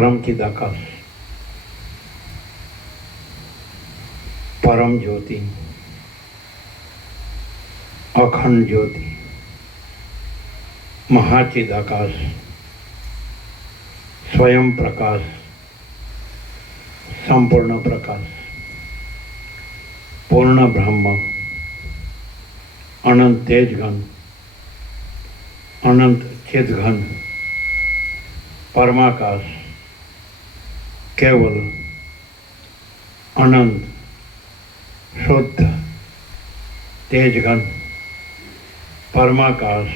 परम चिदाकाश, परम ज्योति, अखंड ज्योति, महाचिदाकाश, स्वयं प्रकाश, संपूर्ण प्रकाश, पूर्ण ब्रह्म, अनंत तेजघन, अनंत चिदघन, परमाकाश, केवल, अनंत, शुद्ध, तेजघन, परमाकाश,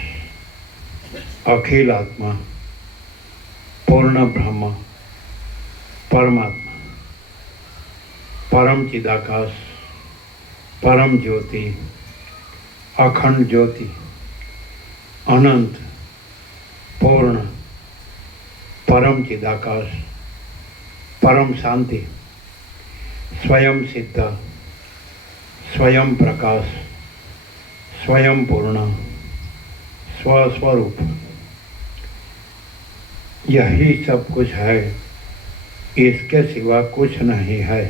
अखिल आत्मा, पूर्ण ब्रह्म, परमात्मा, परम चिदाकाश, परम ज्योति, अखंड ज्योति, अनंत, पूर्ण, परम चिदाकाश, परम शांति, स्वयं सिद्ध, स्वयं प्रकाश, स्वयं पूर्ण, स्वस्वरूप, यही सब कुछ है, इसके सिवा कुछ नहीं है।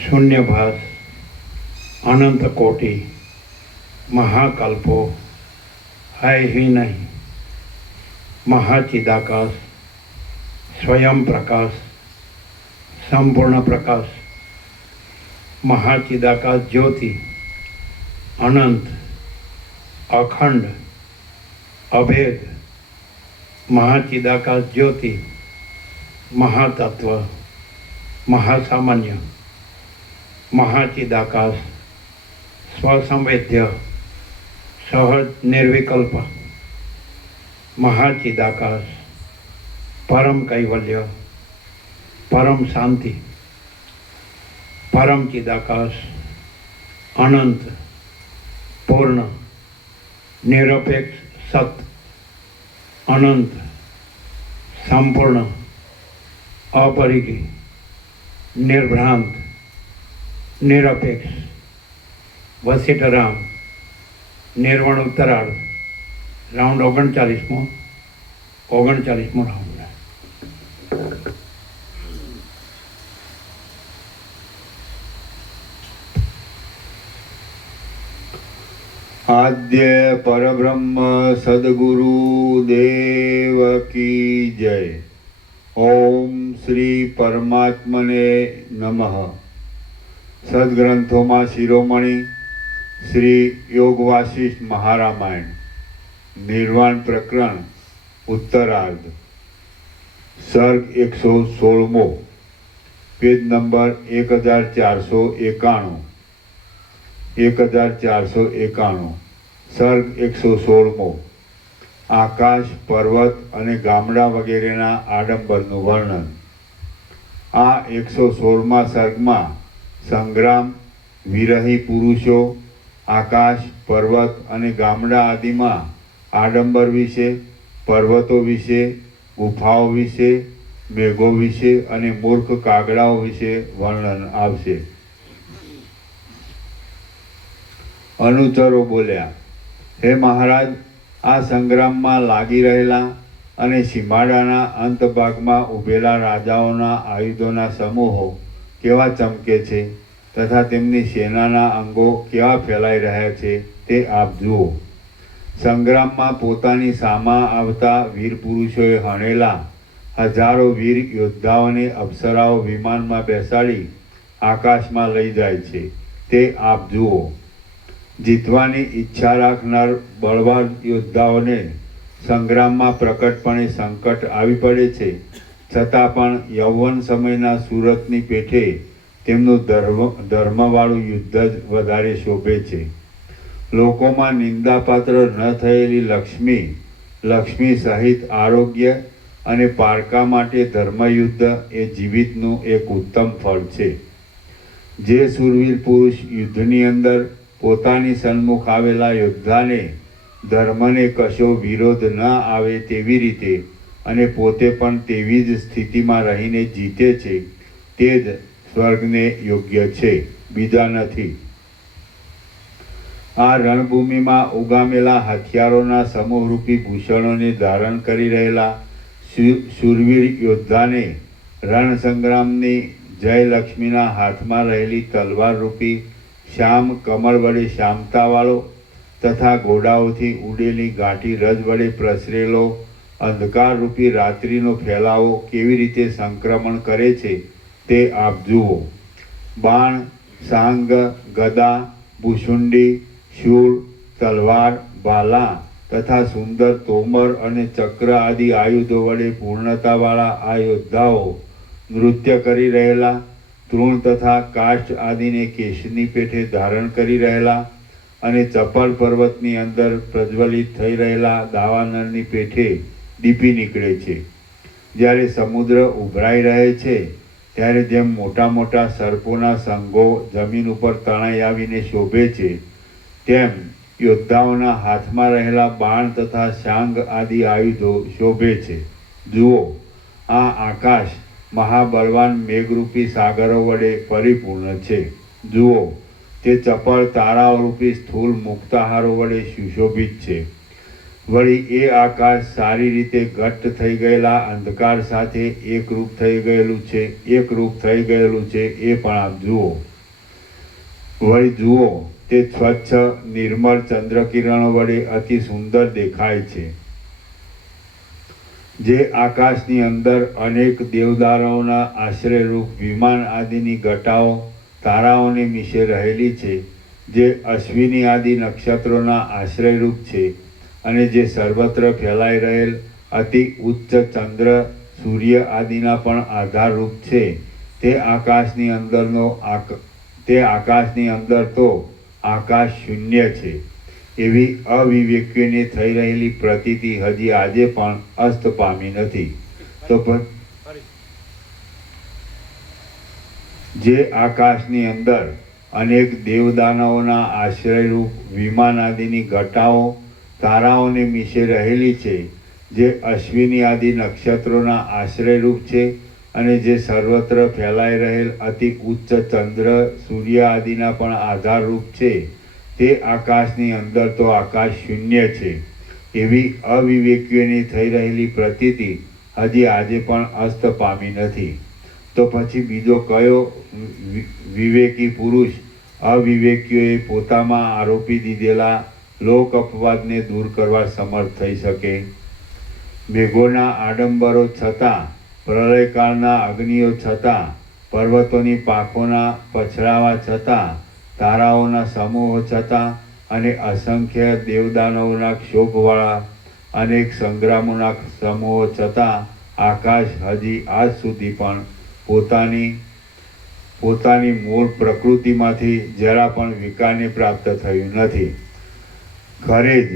शून्यभास, अनंत कोटि, महाकल्पो है ही नहीं। महाचिदाकाश, स्वयं प्रकाश, संपूर्ण प्रकाश, महाचिदाकाश ज्योति, अनंत, अखंड, अभेद, महाचिदाकाश ज्योति, महातत्व, महासामान्य, महाचिदाकाश, स्वसंवेद्य, सहज निर्विकल्प, महाचिदाकाश, परम कैवल्य, परम शांति, परम चिदाकाश, अनंत, पूर्ण, निरपेक्ष सत्य, अनंत, संपूर्ण, अपरिग्रही, निर्भ्रांत, निरपेक्ष, वसिष्ठराम, निर्वण उत्तरार्ध, राउंड 39मो राउंड। आद्य परब्रह्म सद्गुरु देव की जय। ओम श्री परमात्मने नमः। सद्ग्रंथों में शिरोमणि श्री योग वासिष्ठ महारामायण, निर्वाण प्रकरण उत्तरार्ध, सर्ग 116मो, पेज नंबर 1491, 1491, सर्ग 116मो। आकाश, पर्वत અને ગામડા વગેરેના આડંબરનું વર્ણન। આ 116મા સર્ગમાં સંગ્રામ, વિરહી પુરુષો, આકાશ, પર્વત અને ગામડા આદિમાં આડંબર વિશે, પર્વતો વિશે, ગુફાઓ વિશે, મેઘો વિશે અને મૂર્ખ કાગડાઓ વિશે વર્ણન આવશે। अनुचरो बोल्या, हे महाराज, आ संग्राममां लागी रहेला अने सीमाडाना अंत भागमां उभेला राजाओना आयुधोना समूहो केवा चमके छे तथा तेमनी सेनाना अंगो केवा फैलाई रह्या छे ते आप जुओ। संग्राममां पोतानी सामा आवता वीर पुरुषोए हणेला हजारों वीर योद्धाओने अप्सराओ विमानमां बेसाडी आकाशमां लई जाय छे ते आप जुओ। जीतवानी इच्छा राखनार बलवान योद्धाओने संग्राममां प्रकटपणे संकट आवी पड़े छे, छतां पण यौवन समयना सूरतनी पेठे तेमनुं धर्मवाळुं युद्ध ज वधारे शोभे छे। लोकोमां निंदापात्र न थयेली लक्ष्मी सहित आरोग्य अने पारका माटे धर्मयुद्ध ए जीवितनुं एक उत्तम फल छे। जे शूरवीर पुरुष युद्धनी अंदर पोतानी सन्मुख आवेला योद्धाने धर्मने कशो विरोध न आवे तेवी रीते अने पोते पण तेवी ज स्थितिमां रहीने जीते छे ते ज स्वर्गने योग्य छे, बीजा नथी। आ रणभूमिमां उगामेला हथियारोना समूहरूपी भूषणोने धारण करी रहेला શૂરવીર યોદ્ધાને રણસંગ્રામની જયલક્ષ્મીના હાથમાં રહેલી તલવાર રૂપી શ્યામ કમળ વડે શ્યામતાવાળો તથા ઘોડાઓથી ઉડેલી ગાંઠી રજ વડે પ્રસરેલો અંધકાર રૂપી રાત્રિનો ફેલાવો કેવી રીતે સંક્રમણ કરે છે તે આપ જુઓ. બાણ, સાંગ, ગદા, ભૂસુંડી, શૂળ, તલવાર, ભાલા તથા સુંદર તોમર અને ચક્ર આદિ આયુધો વડે પૂર્ણતાવાળા આ યોદ્ધાઓ નૃત્ય કરી રહેલા, તૃણ તથા કાષ્ઠ આદિને કેશની પેઠે ધારણ કરી રહેલા અને ચપળ પર્વતની અંદર પ્રજ્વલિત થઈ રહેલા દાવાનળની પેઠે દીપી નીકળે છે. જ્યારે સમુદ્ર ઉભરાઈ રહે છે ત્યારે જેમ મોટા મોટા સર્પોના સંઘો જમીન ઉપર તણાઈ આવીને શોભે છે, તેમ યોદ્ધાઓના હાથમાં રહેલા બાણ તથા શાંગ આદિ આયુધો શોભે છે. જુઓ, આ આકાશ મહાબળવાન મેઘરૂપી સાગરો વડે પરિપૂર્ણ છે. જુઓ, તે ચપળ તારાઓરૂપી સ્થૂળ મુક્તાહારો વડે સુશોભિત છે. વળી એ આકાશ સારી રીતે ઘટ્ટ થઈ ગયેલા અંધકાર સાથે એકરૂપ થઈ ગયેલું છે એ પણ આપ જુઓ. વળી જુઓ, તે સ્વચ્છ નિર્મળ ચંદ્રકિરણો વડે અતિ સુંદર દેખાય છે. જે આકાશની અંદર અનેક દેવદારોના આશ્રયરૂપ વિમાન આદિની ઘટાઓ તારાઓને મીશે રહેલી છે, જે અશ્વિની આદિ નક્ષત્રોના આશ્રયરૂપ છે અને જે સર્વત્ર ફેલાઈ રહેલ અતિ ઉચ્ચ ચંદ્ર સૂર્ય આદિના પણ આધારરૂપ છે, તે આકાશની અંદર તો આકાશ શૂન્ય છે. એવી અવિવેકીઓને થઈ રહેલી પ્રતીતિ હજી આજે પણ અસ્ત પામી નથી. તો જે આકાશની અંદર અનેક દેવદાનવોના આશ્રયરૂપ વિમાન આદિની ઘટાઓ તારાઓને મીશે રહેલી છે, જે અશ્વિની આદિ નક્ષત્રોના આશ્રયરૂપ છે અને જે સર્વત્ર ફેલાઈ રહેલ અતિ ઉચ્ચ ચંદ્ર સૂર્ય આદિના પણ આધારરૂપ છે, તે આકાશની અંદર તો આકાશ શૂન્ય છે. એવી અવિવેકીઓની થઈ રહેલી પ્રતીતિ હજી આજે પણ અસ્ત પામી નથી. તો પછી બીજો કયો વિવેકી પુરુષ અવિવેકીઓએ પોતામાં આરોપી દીધેલા લોક અપવાદને દૂર કરવા સમર્થ થઈ શકે? મેઘોના આડંબરો છતાં, પ્રલયકાળના અગ્નિઓ છતાં, પર્વતોની પાંખોના પછડાવા છતાં, તારાઓના સમૂહો છતાં અને અસંખ્ય દેવદાનવોના ક્ષોભવાળા અનેક સંગ્રામોના સમૂહો છતાં આકાશ હજી આજ સુધી પણ પોતાની મૂળ પ્રકૃતિમાંથી જરા પણ વિકારને પ્રાપ્ત થયું નથી. ખરે જ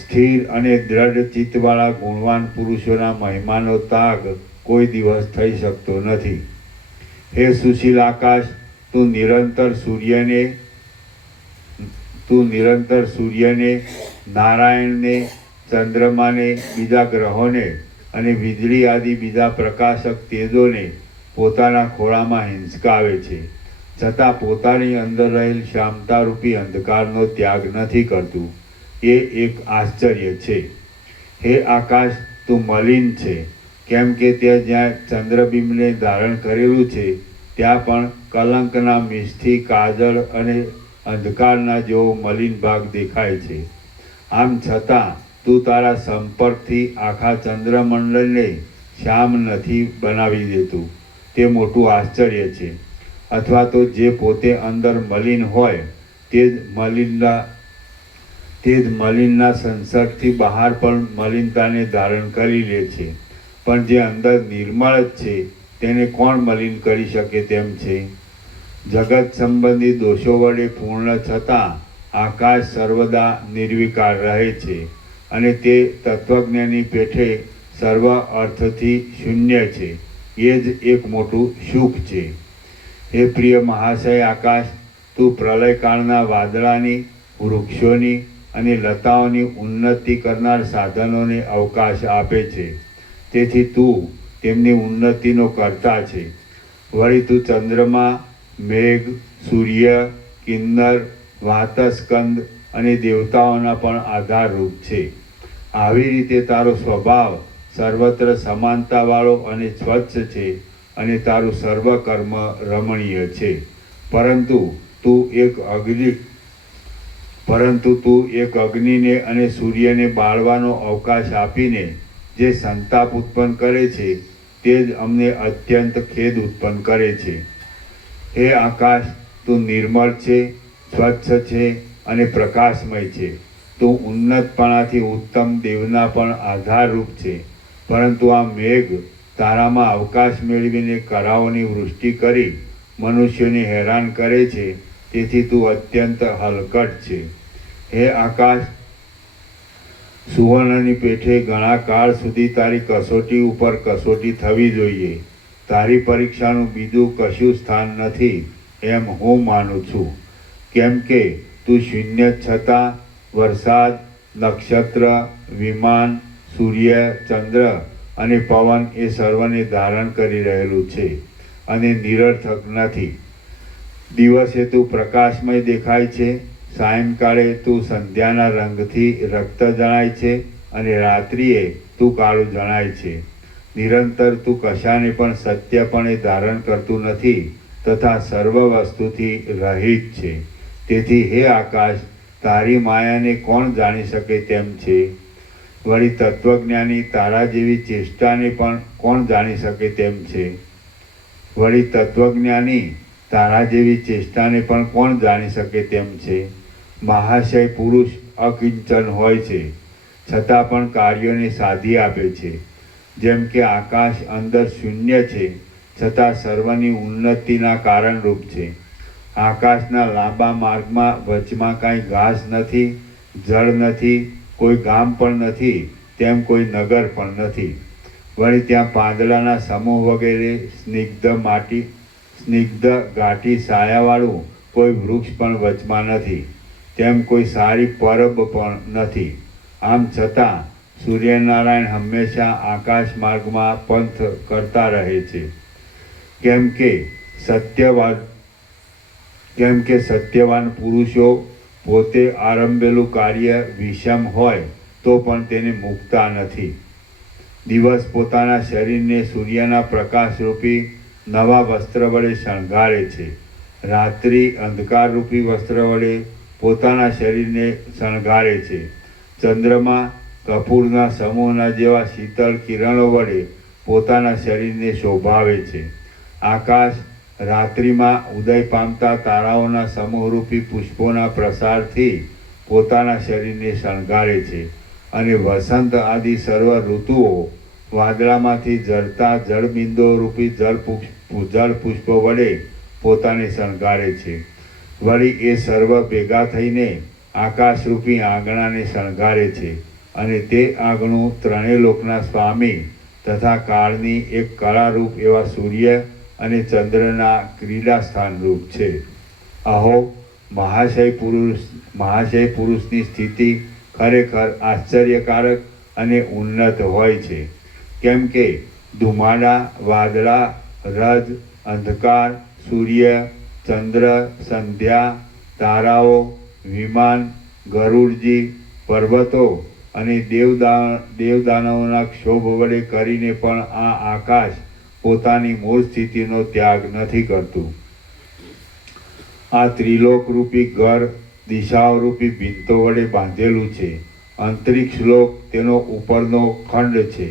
સ્થિર અને દ્રઢ ચિત્તવાળા ગુણવાન પુરુષોના મહિમાનો ત્યાગ કોઈ દિવસ થઈ શકતો નથી. હે સુશીલ આકાશ, તું નિરંતર સૂર્યને, નારાયણને, ચંદ્રમાને, બીજા ગ્રહોને અને વીજળી આદિ બીજા પ્રકાશક તેજોને પોતાના ખોળામાં હિંચકાવે છે, છતાં પોતાની અંદર રહેલ શ્યામતારૂપી અંધકારનો ત્યાગ નથી કરતું. એ એક આશ્ચર્ય છે. હે આકાશ, તું મલિન છે, કેમ કે તે જ્યાં ચંદ્રબિંબને ધારણ કરેલું છે ત્યાં પણ કલંકના મિષ્થી કાજળ અને અંધકારના જેવો મલિન ભાગ દેખાય છે. આમ છતાં તું તારા સંપર્કથી આખા ચંદ્રમંડળને શ્યામ નથી બનાવી દેતું. તે મોટું આશ્ચર્ય છે. અથવા તો જે પોતે અંદર મલિન હોય તે જ મલિનના સંસર્ગથી બહાર પણ મલિનતાને ધારણ કરી લે છે. પણ જે અંદર નિર્મળ જ છે તેને કોણ મલિન કરી શકે તેમ છે? જગત સંબંધી દોષો વડે પૂર્ણ છતાં આકાશ સર્વદા નિર્વિકાર રહે છે અને તે તત્વજ્ઞાની પેઠે સર્વ અર્થથી શૂન્ય છે. એ જ એક મોટું સુખ છે. હે પ્રિય મહાશય આકાશ, તું પ્રલયકાળના વાદળાની, વૃક્ષોની અને લતાઓની ઉન્નતિ કરનાર સાધનોને અવકાશ આપે છે. તેથી તું તેમની ઉન્નતિનો કર્તા છે. વળી તું ચંદ્રમા, મેઘ, સૂર્ય, કિન્નર, વાતસ્કંદ અને દેવતાઓના પણ આધારરૂપ છે. આવી રીતે તારો સ્વભાવ સર્વત્ર સમાનતાવાળો અને સ્વચ્છ છે અને તારું સર્વ કર્મ રમણીય છે. પરંતુ તું એક અગ્નિને અને સૂર્યને બાળવાનો અવકાશ આપીને જે સંતાપ ઉત્પન્ન કરે છે તે જ અમને અત્યંત ખેદ ઉત્પન્ન કરે છે. હે આકાશ, તું નિર્મળ છે, સ્વચ્છ છે અને પ્રકાશમય છે. તું ઉન્નતપણાથી ઉત્તમ દેવના પણ આધારરૂપ છે. પરંતુ આ મેઘ તારામાં અવકાશ મેળવીને કરાઓની વૃષ્ટિ કરી મનુષ્યોને હેરાન કરે છે, તેથી તું અત્યંત હલકટ છે. હે આકાશ, સુવર્ણની પેઠે ઘણા કાળ સુધી તારી કસોટી ઉપર કસોટી થવી જોઈએ. તારી પરીક્ષાનું બીજું કશું સ્થાન નથી એમ હું માનું છું. કેમ કે તું શૂન્ય છતાં વરસાદ, નક્ષત્ર, વિમાન, સૂર્ય, ચંદ્ર અને પવન એ સર્વને ધારણ કરી રહેલું છે અને નિરર્થક નથી. દિવસે તું પ્રકાશમય દેખાય છે, સાયંકાળે તું સંધ્યાના રંગથી રક્ત જણાય છે અને રાત્રિએ તું કાળું જણાય છે. નિરંતર તું કશાને પણ સત્યપણે ધારણ કરતું નથી તથા સર્વ વસ્તુથી રહિત છે. તેથી હે આકાશ, તારી માયાને કોણ જાણી શકે તેમ છે? વળી તત્વજ્ઞાની તારા જેવી ચેષ્ટાને પણ કોણ જાણી શકે તેમ છે? મહાશય પુરુષ અકિંચન હોય છે, છતાં પણ કાર્યોને સાધી આપે છે. જેમ કે આકાશ અંદર શૂન્ય છે, છતાં સર્વની ઉન્નતિના કારણરૂપ છે. આકાશના લાંબા માર્ગમાં વચમાં કાંઈ ઘાસ નથી, જળ નથી, કોઈ ગામ પણ નથી, તેમ કોઈ નગર પણ નથી. વળી ત્યાં પાંદડાના સમૂહ વગેરે સ્નિગ્ધ ઘાટી છાયાવાળું કોઈ વૃક્ષ પણ વચમાં નથી, તેમ કોઈ સારી પરબ પણ નથી. આમ છતાં સૂર્યનારાયણ હંમેશા આકાશ માર્ગમાં પંથ કરતા રહે છે. કેમ કે સત્યવાન પુરુષો પોતે આરંભેલું કાર્ય વિષમ હોય તો પણ તેને મૂકતા નથી. દિવસ પોતાના શરીરને સૂર્યના પ્રકાશરૂપી નવા વસ્ત્ર વડે શણગારે છે. રાત્રિ અંધકારરૂપી વસ્ત્ર વડે પોતાના શરીરને શણગારે છે. ચંદ્રમા કપૂરના સમૂહના જેવા શીતળ કિરણો વડે પોતાના શરીરને શોભાવે છે. આકાશ રાત્રિમાં ઉદય પામતા તારાઓના સમૂહરૂપી પુષ્પોના પ્રસારથી પોતાના શરીરને શણગારે છે. અને વસંત આદિ સર્વ ઋતુઓ વાદળામાંથી ઝરતા જળબિંદુઓ રૂપી જળ પુષ્પો વડે પોતાને શણગારે છે. વળી એ સર્વ ભેગા થઈને આકાશરૂપી આંગણાને શણગારે છે. અને તે આંગણું ત્રણેય લોકના સ્વામી તથા કાળની એક કળારૂપ એવા સૂર્ય અને ચંદ્રના ક્રીડા સ્થાનરૂપ છે. અહો, મહાશય પુરુષની સ્થિતિ ખરેખર આશ્ચર્યકારક અને ઉન્નત હોય છે. કેમ કે ધુમાડા, વાદળા, રજ, અંધકાર, સૂર્ય, ચંદ્ર, સંધ્યા, તારાઓ, વિમાન, ગરુડજી, પર્વતો અને દેવદાનવોના ક્ષોભ વડે કરીને પણ આ આકાશ પોતાની મૂળ સ્થિતિનો ત્યાગ નથી કરતું. આ ત્રિલોકરૂપી ઘર દિશાઓરૂપી ભીંતો વડે બાંધેલું છે. અંતરિક્ષ લોક તેનો ઉપરનો ખંડ છે.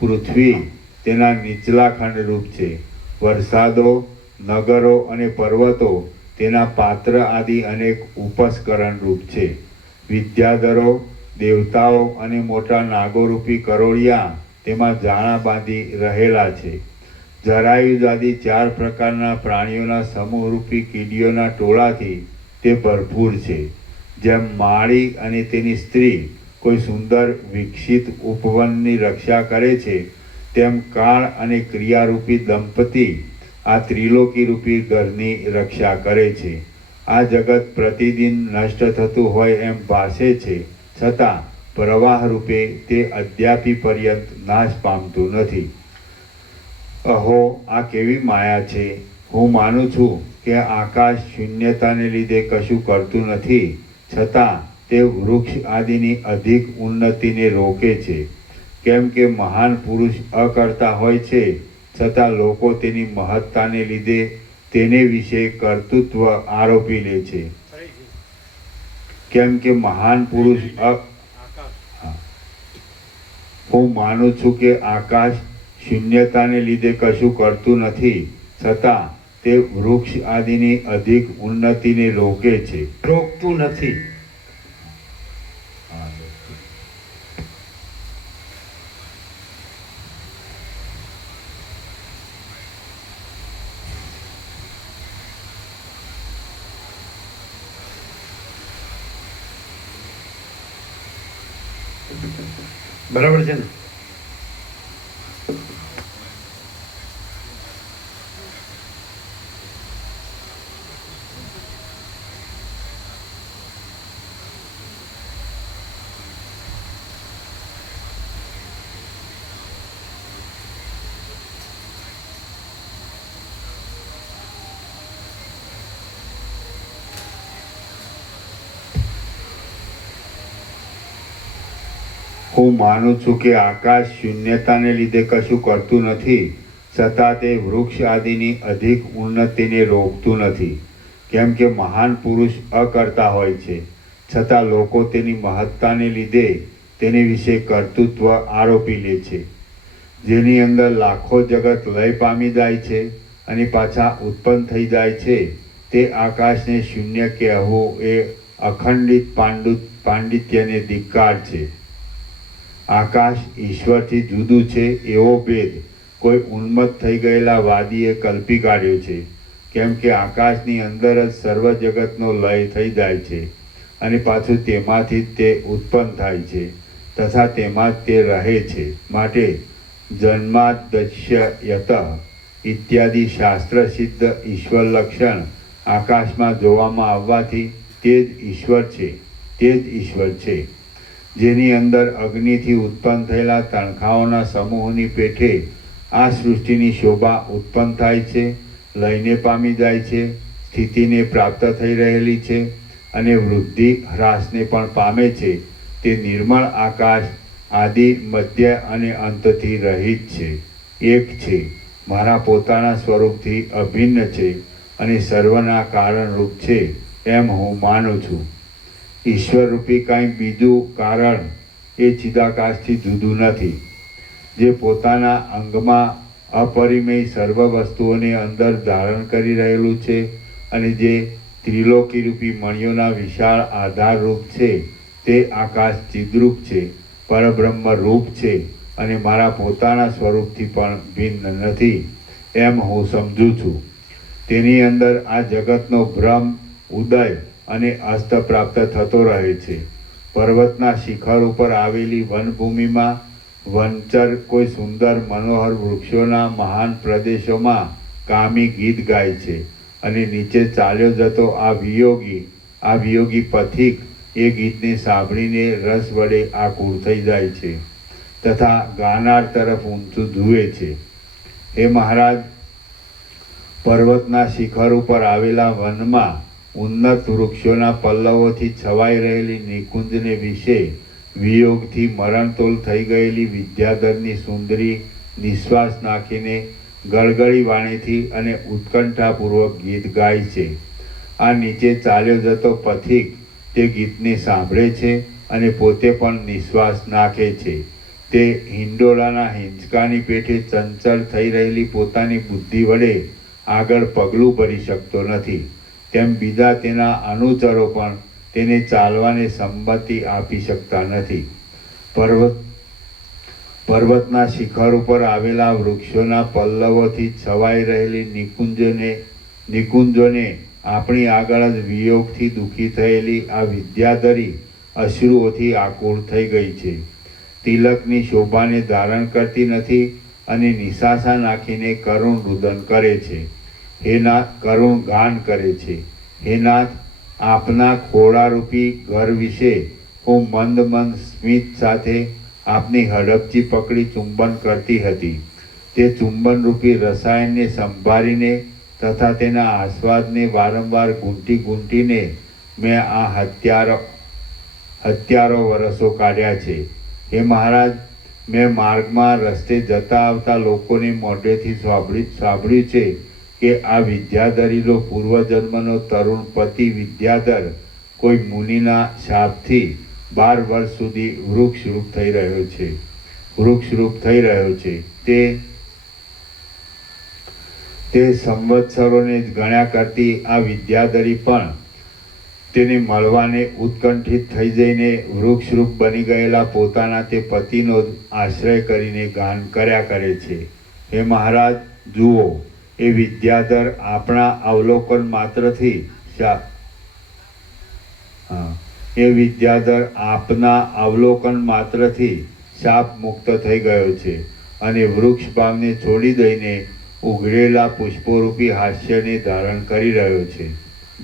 પૃથ્વી તેના નીચલા ખંડરૂપ છે. વરસાદો, નગરો અને પર્વતો તેના પાત્ર આદિ અનેક ઉપસ્કરણરૂપ છે. વિદ્યાધરો, દેવતાઓ અને મોટા નાગોરૂપી કરોળિયા તેમાં જાણા બાંધી રહેલા છે. જરાયુજ આદિ 4 પ્રકારના પ્રાણીઓના સમૂહરૂપી કીડીઓના ટોળાથી તે ભરપૂર છે. જેમ માળી અને તેની સ્ત્રી કોઈ સુંદર વિકસિત ઉપવનની રક્ષા કરે છે, તેમ કાળ અને ક્રિયારૂપી દંપતી આ ત્રિલોકીરૂપી ઘરની રક્ષા કરે છે. આ જગત પ્રતિદિન નષ્ટ થતું હોય એમ ભાસે છે, છતાં પ્રવાહ રૂપે તે અદ્યાપી પર્યંત નાશ પામતું નથી. અહો, આ કેવી માયા છે! હું માનું છું કે આકાશ શૂન્યતાને લીધે કશું કરતું નથી, છતાં તે વૃક્ષ આદિની અધિક ઉન્નતિને રોકે છે. કેમ કે મહાન પુરુષ અકર્તા હોય છે, છતાં લોકો તેની મહત્તાને લીધે તેને વિશે કર્તૃત્વ આરોપી લે છે. કેમ કે મહાન પુરુષ હું માનું છું કે આકાશ શૂન્યતાને લીધે કશું કરતું નથી, છતાં તે વૃક્ષ આદિની અધિક ઉન્નતિને રોકે છે. રોકતું નથી. બરાબર છે ને? હું માનું છું કે આકાશ શૂન્યતાને લીધે કશું કરતું નથી, છતાં તે વૃક્ષ આદિની અધિક ઉન્નતિને રોકતું નથી. કેમ કે મહાન પુરુષ અકર્તા હોય છે, છતાં લોકો તેની મહત્તાને લીધે તેની વિશે કર્તૃત્વ આરોપી લે છે. જેની અંદર લાખો જગત લય પામી જાય છે અને પાછા ઉત્પન્ન થઈ જાય છે, તે આકાશને શૂન્ય કહેવું એ અખંડિત પાંડિત્યને ધિક્કાર છે. આકાશ ઈશ્વરથી જુદું છે એવો ભેદ કોઈ ઉન્મત્ત થઈ ગયેલા વાદીએ કલ્પી કાઢ્યો છે. કેમ કે આકાશની અંદર જ સર્વ જગતનો લય થઈ જાય છે અને પાછું તેમાંથી જ તે ઉત્પન્ન થાય છે તથા તેમાં જ તે રહે છે. માટે જન્માદ્યસ્ય યત ઇત્યાદિ શાસ્ત્ર સિદ્ધ ઈશ્વર લક્ષણ આકાશમાં જોવામાં આવવાથી તે જ ઈશ્વર છે. જેની અંદર અગ્નિથી ઉત્પન્ન થયેલા તણખાઓના સમૂહની પેઠે આ સૃષ્ટિની શોભા ઉત્પન્ન થાય છે, લયને પામી જાય છે, સ્થિતિને પ્રાપ્ત થઈ રહેલી છે અને વૃદ્ધિ હ્રાસને પણ પામે છે. તે નિર્મળ આકાશ આદિ મધ્ય અને અંતથી રહિત છે, એક છે, મારા પોતાના સ્વરૂપથી અભિન્ન છે અને સર્વના કારણરૂપ છે એમ હું માનું છું. ઈશ્વરરૂપી કાંઈ બીજું કારણ એ ચિદાકાશથી જુદું નથી, જે પોતાના અંગમાં અપરિમેય સર્વ વસ્તુઓને અંદર ધારણ કરી રહેલું છે અને જે ત્રિલોકીરૂપી મણિઓના વિશાળ આધારરૂપ છે. તે આકાશ ચિદ્રૂપ છે, પરબ્રહ્મ રૂપ છે અને મારા પોતાના સ્વરૂપથી પણ ભિન્ન નથી એમ હું સમજું છું. તેની અંદર આ જગતનો ભ્રમ ઉદય અને અસ્ત પ્રાપ્ત થતો રહે છે. પર્વતના શિખર ઉપર આવેલી વનભૂમિમાં વનચર કોઈ સુંદર મનોહર વૃક્ષોના મહાન પ્રદેશોમાં કામી ગીત ગાય છે અને નીચે ચાલ્યો જતો આ વિયોગી પથિક એ ગીતને સાંભળીને રસ વડે આકુળ થઈ જાય છે તથા ગાનાર તરફ ઊંચું જુએ છે. હે મહારાજ, પર્વતના શિખર ઉપર આવેલા વનમાં ઉન્નત વૃક્ષોના પલ્લવોથી છવાઈ રહેલી નિકુંજને વિશે વિયોગથી મરણતોલ થઈ ગયેલી વિદ્યાધરની સુંદરી નિશ્વાસ નાખીને ગળગળી વાણીથી અને ઉત્કંઠાપૂર્વક ગીત ગાય છે. આ નીચે ચાલ્યો જતો પથિક તે ગીતને સાંભળે છે અને પોતે પણ નિશ્વાસ નાખે છે. તે હિંડોળાના હિંચકાની પેઠે ચંચળ થઈ રહેલી પોતાની બુદ્ધિ વડે આગળ પગલું ભરી શકતો નથી, તેમ બીજા તેના અનુચરો પણ તેને ચાલવાને સંમતિ આપી શકતા નથી. પર્વતના શિખર ઉપર આવેલા વૃક્ષોના પલ્લવોથી છવાઈ રહેલી નિકુંજોને આપણી આગળ જ વિયોગથી દુઃખી થયેલી આ વિદ્યાધરી અશ્રુઓથી આકુળ થઈ ગઈ છે. તિલકની શોભાને ધારણ કરતી નથી અને નિશાસા નાખીને કરુણ રુદન કરે છે. હે નાથ, કરુણ ગાન કરે છે. હે નાથ, આપના ખોળારૂપી ઘર વિશે હું મંદ સ્મિત સાથે આપની હડપચી પકડી ચુંબન કરતી હતી. તે ચુંબનરૂપી રસાયણને સંભાળીને તથા તેના આસ્વાદને વારંવાર ગૂંટીને મેં આ હત્યારો વર્ષો કાઢ્યા છે. હે મહારાજ, મેં માર્ગમાં રસ્તે જતા આવતા લોકોને મોઢેથી સાંભળ્યું છે કે આ વિદ્યાધરીનો પૂર્વજન્મનો તરુણ પતિ વિદ્યાધર કોઈ મુનિના શાપથી 12 વર્ષ સુધી વૃક્ષરૂપ થઈ રહ્યો છે. તે સંવત્સરોને ગણ્યા કરતી આ વિદ્યાધરી પણ તેને મળવાને ઉત્કંઠિત થઈ જઈને વૃક્ષરૂપ બની ગયેલા પોતાના તે પતિનો આશ્રય કરીને ગાન કર્યા કરે છે. હે મહારાજ, જુઓ, એ વિદ્યાધર આપના અવલોકન માત્રથી આપના અવલોકન માત્રથી શાપ મુક્ત થઈ ગયો છે અને વૃક્ષ ભાવને છોડી દઈને ઉઘડેલા પુષ્પોરૂપી હાસ્યને ધારણ કરી રહ્યો છે.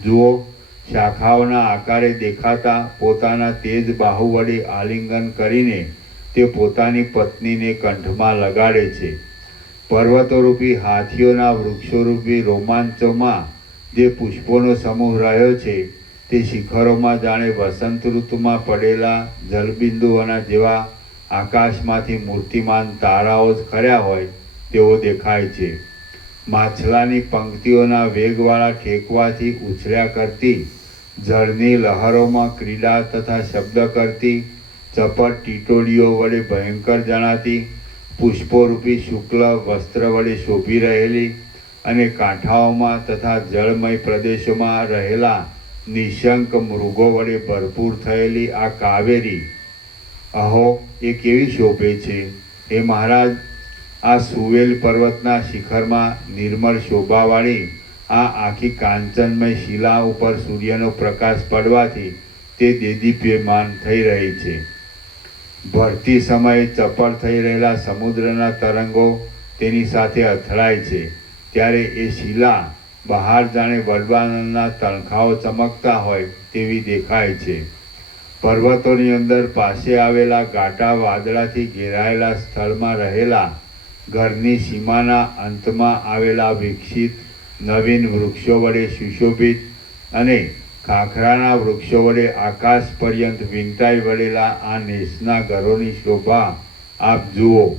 જુઓ, શાખાઓના આકારે દેખાતા પોતાના તેજ બાહુ વડે આલિંગન કરીને તે પોતાની પત્નીને કંઠમાં લગાડે છે. પર્વતોરૂપી હાથીઓના વૃક્ષોરૂપી રોમાંચોમાં જે પુષ્પોનો સમૂહ રહ્યો છે તે શિખરોમાં જાણે વસંત ઋતુમાં પડેલા જલબિંદુઓના જેવા આકાશમાંથી મૂર્તિમાન તારાઓ જ ખર્યા હોય તેવો દેખાય છે. માછલાની પંક્તિઓના વેગવાળા ઠેકવાથી ઉછળ્યા કરતી, જળની લહેરોમાં ક્રીડા તથા શબ્દ કરતી, ચપટ ટીટોડીઓ વડે ભયંકર જણાતી, પુષ્પોરૂપી શુક્લ વસ્ત્ર વડે શોભી રહેલી અને કાંઠાઓમાં તથા જળમય પ્રદેશોમાં રહેલા નિશંક મૃગો વડે ભરપૂર થયેલી આ કાવેરી, અહો, એ કેવી શોભે છે! હે મહારાજ, આ સુવેલ પર્વતના શિખરમાં નિર્મળ શોભાવાળી આ આખી કાંચનમય શિલા ઉપર સૂર્યનો પ્રકાશ પડવાથી તે દેદીપ્યમાન થઈ રહી છે. ભરતી સમયે ચપળ થઈ રહેલા સમુદ્રના તરંગો તેની સાથે અથડાય છે ત્યારે એ શિલા બહાર જાણે વડવાનળના તણખાઓ ચમકતા હોય તેવી દેખાય છે. પર્વતોની અંદર પાસે આવેલા ઘાટા વાદળાથી ઘેરાયેલા સ્થળમાં રહેલા ઘરની સીમાના અંતમાં આવેલા વિકસિત નવીન વૃક્ષો વડે સુશોભિત અને ખાખરાના વૃક્ષો વડે આકાશ પર્યંત વીંટાઈ વળેલા આ નેસના ઘરોની શોભા આપ જુઓ.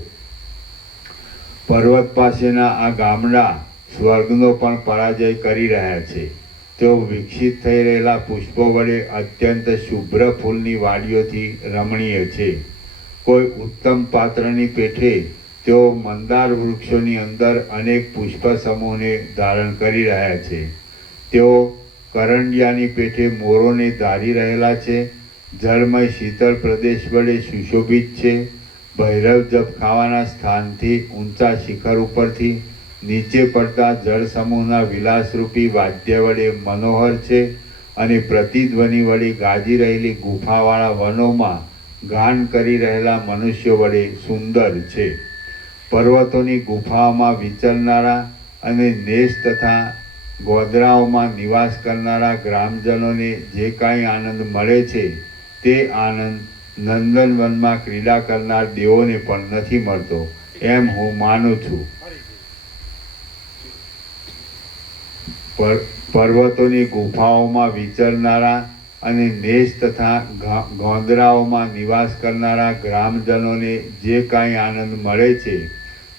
પર્વત પાસેના આ ગામડા સ્વર્ગનો પણ પરાજય કરી રહ્યા છે. તેઓ વિકસિત થઈ રહેલા પુષ્પો વડે અત્યંત શુભ્ર ફૂલની વાડીઓથી રમણીય છે. કોઈ ઉત્તમ પાત્રની પેઠે તેઓ મંદાર વૃક્ષોની અંદર અનેક પુષ્પ સમૂહને ધારણ કરી રહ્યા છે. તેઓ કરંડિયાની પેઠે મોરોને ધારી રહેલા છે. જળમય શીતળ પ્રદેશ વડે સુશોભિત છે. ભૈરવ જપ ખાવાના સ્થાનથી ઊંચા શિખર ઉપરથી નીચે પડતા જળ સમૂહના વિલાસરૂપી વાદ્ય વડે મનોહર છે અને પ્રતિધ્વનિ વડે ગાજી રહેલી ગુફાવાળા વનોમાં ગાન કરી રહેલા મનુષ્યો વડે સુંદર છે. પર્વતોની ગુફાઓમાં વિચરનારા અને નેસ તથા ગોદરાઓમાં નિવાસ કરનારા ગ્રામજનોને જે કાંઈ આનંદ મળે છે તે આનંદ નંદનવનમાં ક્રીડા કરનાર દેવોને પણ નથી મળતો એમ હું માનું છું. પર્વતોની ગુફાઓમાં વિચરનારા અને નેસ તથા ગોંદરાઓમાં નિવાસ કરનારા ગ્રામજનોને જે કાંઈ આનંદ મળે છે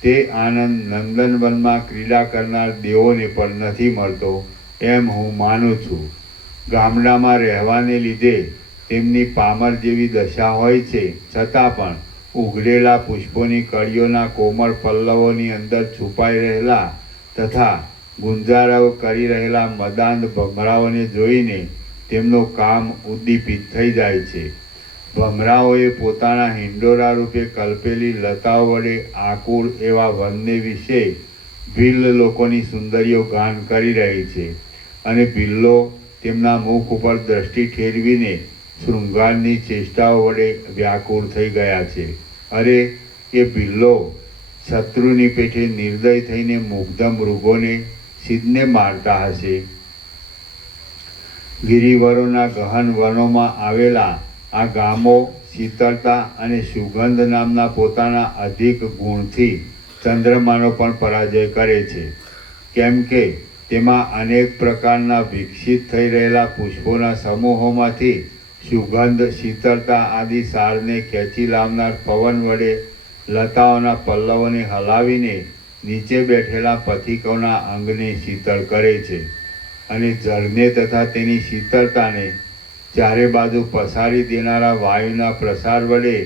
તે આનંદ નંદનવનમાં ક્રીડા કરનાર દેવોને પણ નથી મળતો એમ હું માનું છું. ગામડામાં રહેવાને લીધે તેમની પામર જેવી દશા હોય છે, છતાં પણ ઉઘડેલા પુષ્પોની કળીઓના કોમળ પલ્લવોની અંદર છુપાઈ રહેલા તથા ગુંજારાઓ કરી રહેલા મદાંધ ભમરાઓને જોઈને તેમનો કામ ઉદ્દીપિત થઈ જાય છે. ભમરાઓએ પોતાના હિંડોળા રૂપે કલ્પેલી લતાઓ વડે આકુળ એવા વનને વિશે ભીલ્લ લોકોની સુંદરીઓ ગાન કરી રહી છે અને ભીલ્લો તેમના મુખ ઉપર દ્રષ્ટિ ઠેરવીને શૃંગારની ચેષ્ટાઓ વડે વ્યાકુળ થઈ ગયા છે. અરે, એ ભીલ્લો શત્રુની પેઠે નિર્દય થઈને મુગ્ધ મૃગોને સિદ્ધને મારતા હશે. ગિરિવરોના ગહન વનોમાં આવેલા આ ગામો શીતળતા અને સુગંધ નામના પોતાના અધિક ગુણથી ચંદ્રમાનો પણ પરાજય કરે છે, કેમ કે તેમાં અનેક પ્રકારના વિકસિત થઈ રહેલા પુષ્પોના સમૂહોમાંથી સુગંધ, શીતળતા આદિ સારને ખેંચી લાવનાર પવન વડે લતાઓના પલ્લવોને હલાવીને નીચે બેઠેલા પથિકોના અંગને શીતળ કરે છે અને જળને તથા તેની શીતળતાને ચારે બાજુ પસારી દેનારા વાયુના પ્રસાર વડે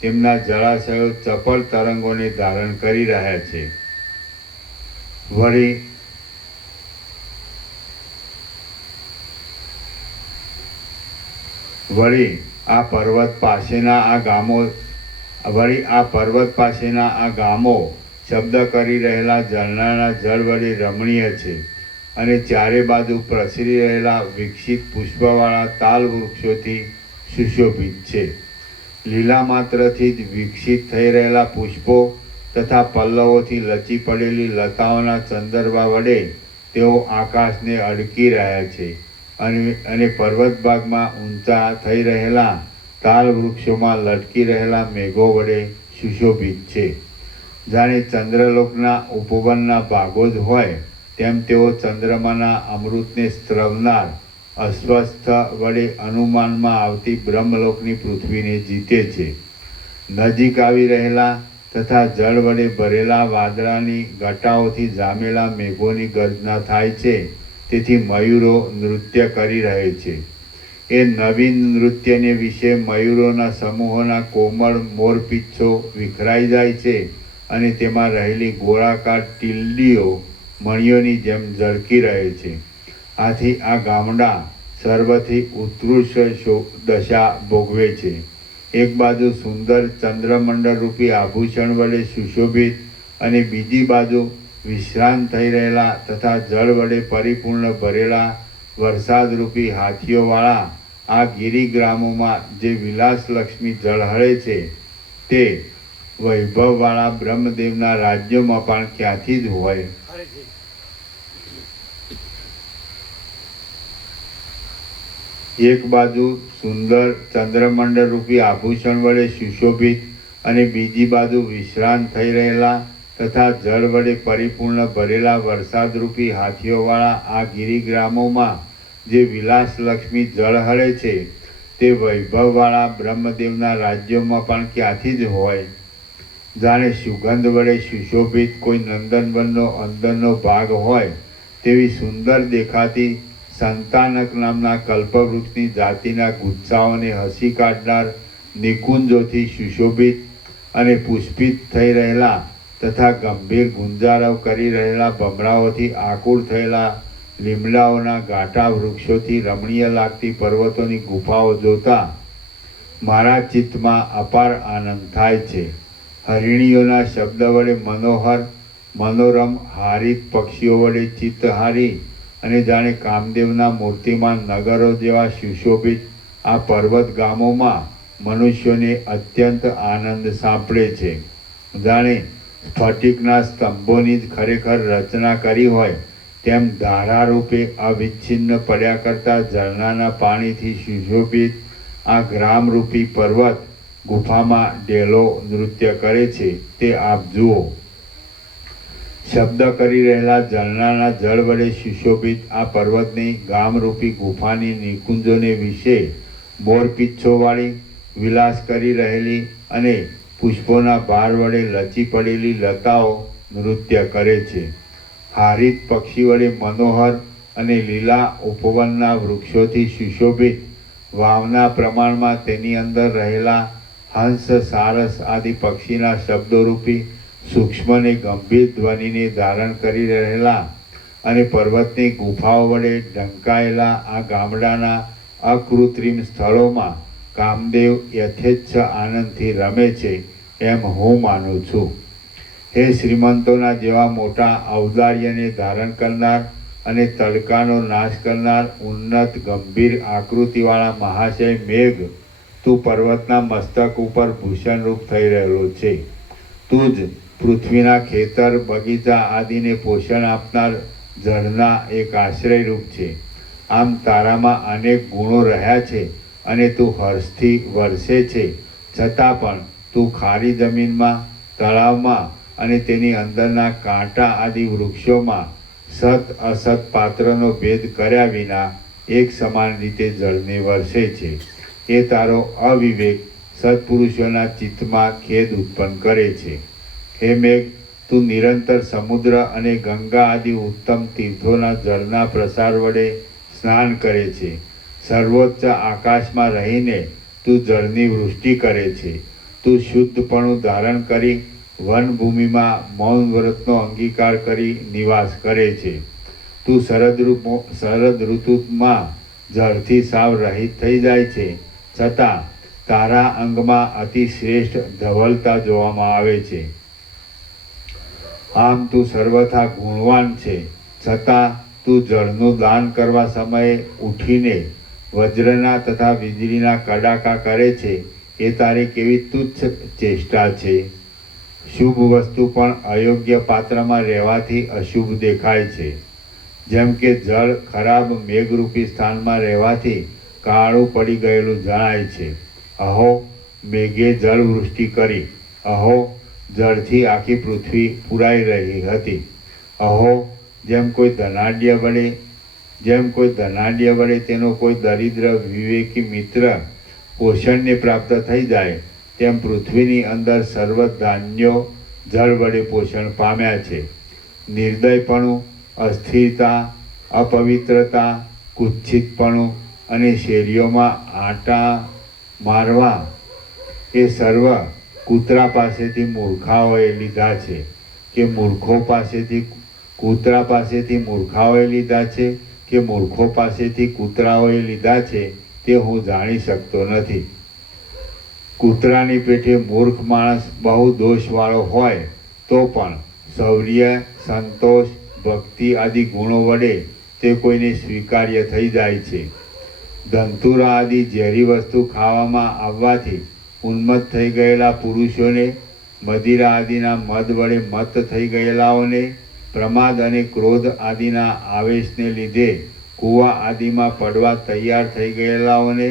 તેમના જળાશયો ચપળ તરંગોને ધારણ કરી રહ્યા છે. વળી આ પર્વત પાસેના આ ગામો શબ્દ કરી રહેલા ઝરણાના જળ વડે રમણીય છે અને ચારે બાજુ પ્રસરી રહેલા વિકસિત પુષ્પવાળા તાલ વૃક્ષોથી સુશોભિત છે. લીલા માત્રથી જ વિકસિત થઈ રહેલા પુષ્પો તથા પલ્લવોથી લચી પડેલી લતાઓના ચંદરવા વડે તેઓ આકાશને અડકી રહ્યા છે અને પર્વત ભાગમાં ઊંચા થઈ રહેલા તાલ વૃક્ષોમાં લટકી રહેલા મેઘો વડે સુશોભિત છે. જાણે ચંદ્રલોકના ઉપવનના ભાગો જ હોય તેમ તેઓ ચંદ્રમાના અમૃતને સ્ત્રવનાર અસ્વસ્થ વડે અનુમાનમાં આવતી બ્રહ્મલોકની પૃથ્વીને જીતે છે. નજીક આવી રહેલા તથા જળ વડે ભરેલા વાદળાની ઘટાઓથી જામેલા મેઘોની ગર્જના થાય છે. તેથી મયુરો નૃત્ય કરી રહે છે. એ નવીન નૃત્યને વિશે મયુરોના સમૂહોના કોમળ મોરપીંછો વિખરાઈ જાય છે અને તેમાં રહેલી ગોળાકાર ટીલડીઓ મણિયોની જેમ ઝળકી રહે છે. આથી આ ગામડા સર્વથી ઉત્કૃષ્ટ દશા ભોગવે છે. એક બાજુ સુંદર ચંદ્રમંડળ રૂપી આભૂષણ વડે સુશોભિત અને બીજી બાજુ વિશ્રાંત થઈ રહેલા તથા જળ વડે પરિપૂર્ણ ભરેલા વરસાદરૂપી હાથીઓવાળા આ ગિરિગ્રામોમાં જે વિલાસલક્ષ્મી ઝળહળે છે તે વૈભવવાળા બ્રહ્મદેવના રાજ્યોમાં પણ ક્યાંથી જ હોય. એક બાજુ સુંદર ચંદ્રમંડળ રૂપી આભૂષણ વડે સુશોભિત અને બીજી બાજુ વિશ્રાંત થઈ રહેલા તથા જળ વડે પરિપૂર્ણ ભરેલા વરસાદરૂપી હાથીઓવાળા આ ગિરિગ્રામોમાં જે વિલાસલક્ષ્મી ઝળહળે છે તે વૈભવવાળા બ્રહ્મદેવના રાજ્યોમાં પણ ક્યાંથી જ હોય. જાણે સુગંધ વડે સુશોભિત કોઈ નંદનવનનો અંદરનો ભાગ હોય તેવી સુંદર દેખાતી સંતાનક નામના કલ્પવૃક્ષની જાતિના ગુચ્છાઓને હસી કાઢનાર નિકુંજોથી સુશોભિત અને પુષ્પિત થઈ રહેલા તથા ગંભીર ગુંજારવ કરી રહેલા ભમરાઓથી આકુળ થયેલા લીમડાઓના ગાંઠા વૃક્ષોથી રમણીય લાગતી પર્વતોની ગુફાઓ જોતા મારા ચિત્તમાં અપાર આનંદ થાય છે. હરિણીઓના શબ્દ વડે મનોરમ હારિત પક્ષીઓ વડે ચિત્તહારી અને જાણે કામદેવના મૂર્તિમાન નગરો જેવા સુશોભિત આ પર્વત ગામોમાં મનુષ્યોને અત્યંત આનંદ સાંપડે છે. જાણે સ્ફટિકના સ્તંભોની જ ખરેખર રચના કરી હોય તેમ ધારારૂપે અવિચ્છિન્ન પડ્યા કરતા ઝરણાના પાણીથી સુશોભિત આ ગ્રામરૂપી પર્વત ગુફામાં ડેલો નૃત્ય કરે છે તે આપ જુઓ. શબ્દ કરી રહેલા ઝરણાના જળ વડે સુશોભિત આ પર્વતની ગામરૂપી ગુફાની નિકુંજોને વિશે મોરપીંછોવાળી વિલાસ કરી રહેલી અને પુષ્પોના ભાર વડે લચી પડેલી લતાઓ નૃત્ય કરે છે. હારિત પક્ષી વડે મનોહર અને લીલા ઉપવનના વૃક્ષોથી સુશોભિત વાવના પ્રમાણમાં તેની અંદર રહેલા હંસ સારસ આદિ પક્ષીના શબ્દોરૂપી સૂક્ષ્મ અને ગંભીર ધ્વનિને ધારણ કરી રહેલા અને પર્વતની ગુફાઓ વડે ઢંકાયેલા આ ગામડાના અકૃત્રિમ સ્થળોમાં કામદેવ યથેચ્છ આનંદથી રમે છે એમ હું માનું છું. હે શ્રીમંતોના જેવા મોટા ઔદાર્યને ધારણ કરનાર અને તડકાનો નાશ કરનાર ઉન્નત ગંભીર આકૃતિવાળા મહાશય મેઘ, તું પર્વતના મસ્તક ઉપર ભૂષણરૂપ થઈ રહેલો છે. તું જ પૃથ્વીના ખેતર બગીચા આદિને પોષણ આપનાર જળના એક આશ્રયરૂપ છે. આમ તારામાં અનેક ગુણો રહ્યા છે અને તું હર્ષથી વરસે છે, છતાં પણ તું ખારી જમીનમાં, તળાવમાં અને તેની અંદરના કાંટા આદિ વૃક્ષોમાં સત અસત પાત્રનો ભેદ કર્યા વિના એક સમાન રીતે જળને વરસે છે. એ તારો અવિવેક સત્પુરુષોના ચિત્તમાં ખેદ ઉત્પન્ન કરે છે. હે મેઘ, તું નિરંતર સમુદ્ર અને ગંગા આદિ ઉત્તમ તીર્થોના જળના પ્રસાર વડે સ્નાન કરે છે. સર્વોચ્ચ આકાશમાં રહીને તું જળની વૃષ્ટિ કરે છે. તું શુદ્ધપણું ધારણ કરી વનભૂમિમાં મૌન વ્રતનો અંગીકાર કરી નિવાસ કરે છે. તું શરદ ઋતુમાં જળથી સાવ રહિત થઈ જાય છે, છતાં તારા અંગમાં અતિ શ્રેષ્ઠ ધવલતા જોવામાં આવે છે. આમ તું સર્વથા ગુણવાન છે, છતાં તું જળનું દાન કરવા સમયે ઉઠીને વજ્રના તથા વીજળીના કડાકા કરે છે. એ તારી કેવી તુચ્છ ચેષ્ટા છે. શુભ વસ્તુ પણ અયોગ્ય પાત્રમાં રહેવાથી અશુભ દેખાય છે. જેમ કે જળ ખરાબ મેઘરૂપી સ્થાનમાં રહેવાથી કાળું પડી ગયેલું જણાય છે. અહો, મેઘે જળ વૃષ્ટિ કરી. અહો, જળથી આખી પૃથ્વી પુરાઈ રહી હતી. અહો, જેમ કોઈ ધનાઢ્ય વડે તેનો કોઈ દરિદ્ર વિવેકી મિત્ર પોષણને પ્રાપ્ત થઈ જાય, તેમ પૃથ્વીની અંદર સર્વ ધાન્યો જળ વડે પોષણ પામ્યા છે. નિર્દયપણું, અસ્થિરતા, અપવિત્રતા, કુત્સિતપણું અને શેરીઓમાં આંટા મારવા એ સર્વ કૂતરા પાસેથી મૂર્ખાઓએ લીધા છે, કે મૂર્ખો પાસેથી કૂતરા પાસેથી મૂર્ખાઓએ લીધા છે, કે મૂર્ખો પાસેથી કૂતરાઓએ લીધા છે, તે હું જાણી શકતો નથી. કૂતરાની પેઠે મૂર્ખ માણસ બહુ દોષવાળો હોય તો પણ શૌર્ય, સંતોષ, ભક્તિ આદિ ગુણો વડે તે કોઈને સ્વીકાર્ય થઈ જાય છે. ધંતુરા આદિ ઝેરી વસ્તુ ખાવામાં આવવાથી ઉન્મત્ત થઈ ગયેલા પુરુષોને, મદિરા આદિના મદ વડે મત્ત થઈ ગયેલાઓને, પ્રમાદ અને ક્રોધ આદિના આવેશને લીધે કૂવા આદિમાં પડવા તૈયાર થઈ ગયેલાઓને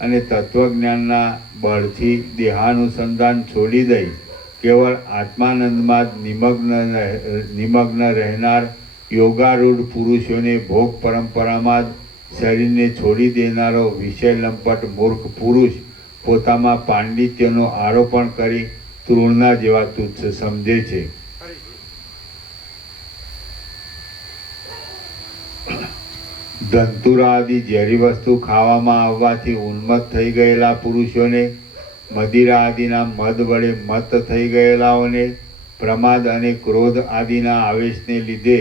અને તત્વજ્ઞાનના બળથી દેહાનુસંધાન છોડી દઈ કેવળ આત્માનંદમાં નિમગ્ન રહેનાર યોગારૂઢ પુરુષોને ભોગ પરંપરામાં જ શરીરને છોડી દેનારો વિષય લંપટ મૂર્ખ પુરુષ પોતામાં પાંડિત્યનો આરોપણ કરી તૃણના જેવા તુચ્છ સમજે છે. ધંતુરા આદિ ઝેરી વસ્તુ ખાવામાં આવવાથી ઉન્મત્ત થઈ ગયેલા પુરુષોને, મદિરા આદિના મદ વડે મત્ત થઈ ગયેલાઓને, પ્રમાદ અને ક્રોધ આદિના આવેશને લીધે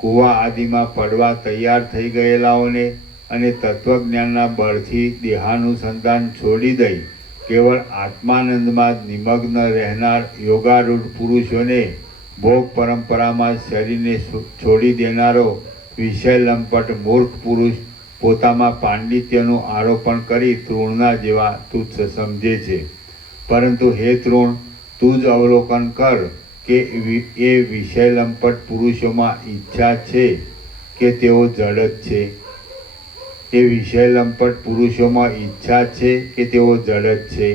કૂવા આદિમાં પડવા તૈયાર થઈ ગયેલાઓને અને તત્વજ્ઞાનના બળથી દેહાનુસંધાન છોડી દઈ કેવળ આત્માનંદમાં નિમગ્ન રહેનાર યોગારૂઢ પુરુષોને ભોગ પરંપરામાં શરીરને છોડી દેનારો વિષય લંપટ મૂર્ખ પુરુષ પોતામાં પાંડિત્યનું આરોપણ કરી તૃણના જેવા તુચ્છ સમજે છે. પરંતુ હે તૃણ, તું જ અવલોકન કર કે એ વિષય લંપટ પુરુષોમાં ઈચ્છા છે કે તેઓ જડ જ છે? એ વિષય લંપટ પુરુષોમાં ઈચ્છા છે કે તેઓ જડ જ છે?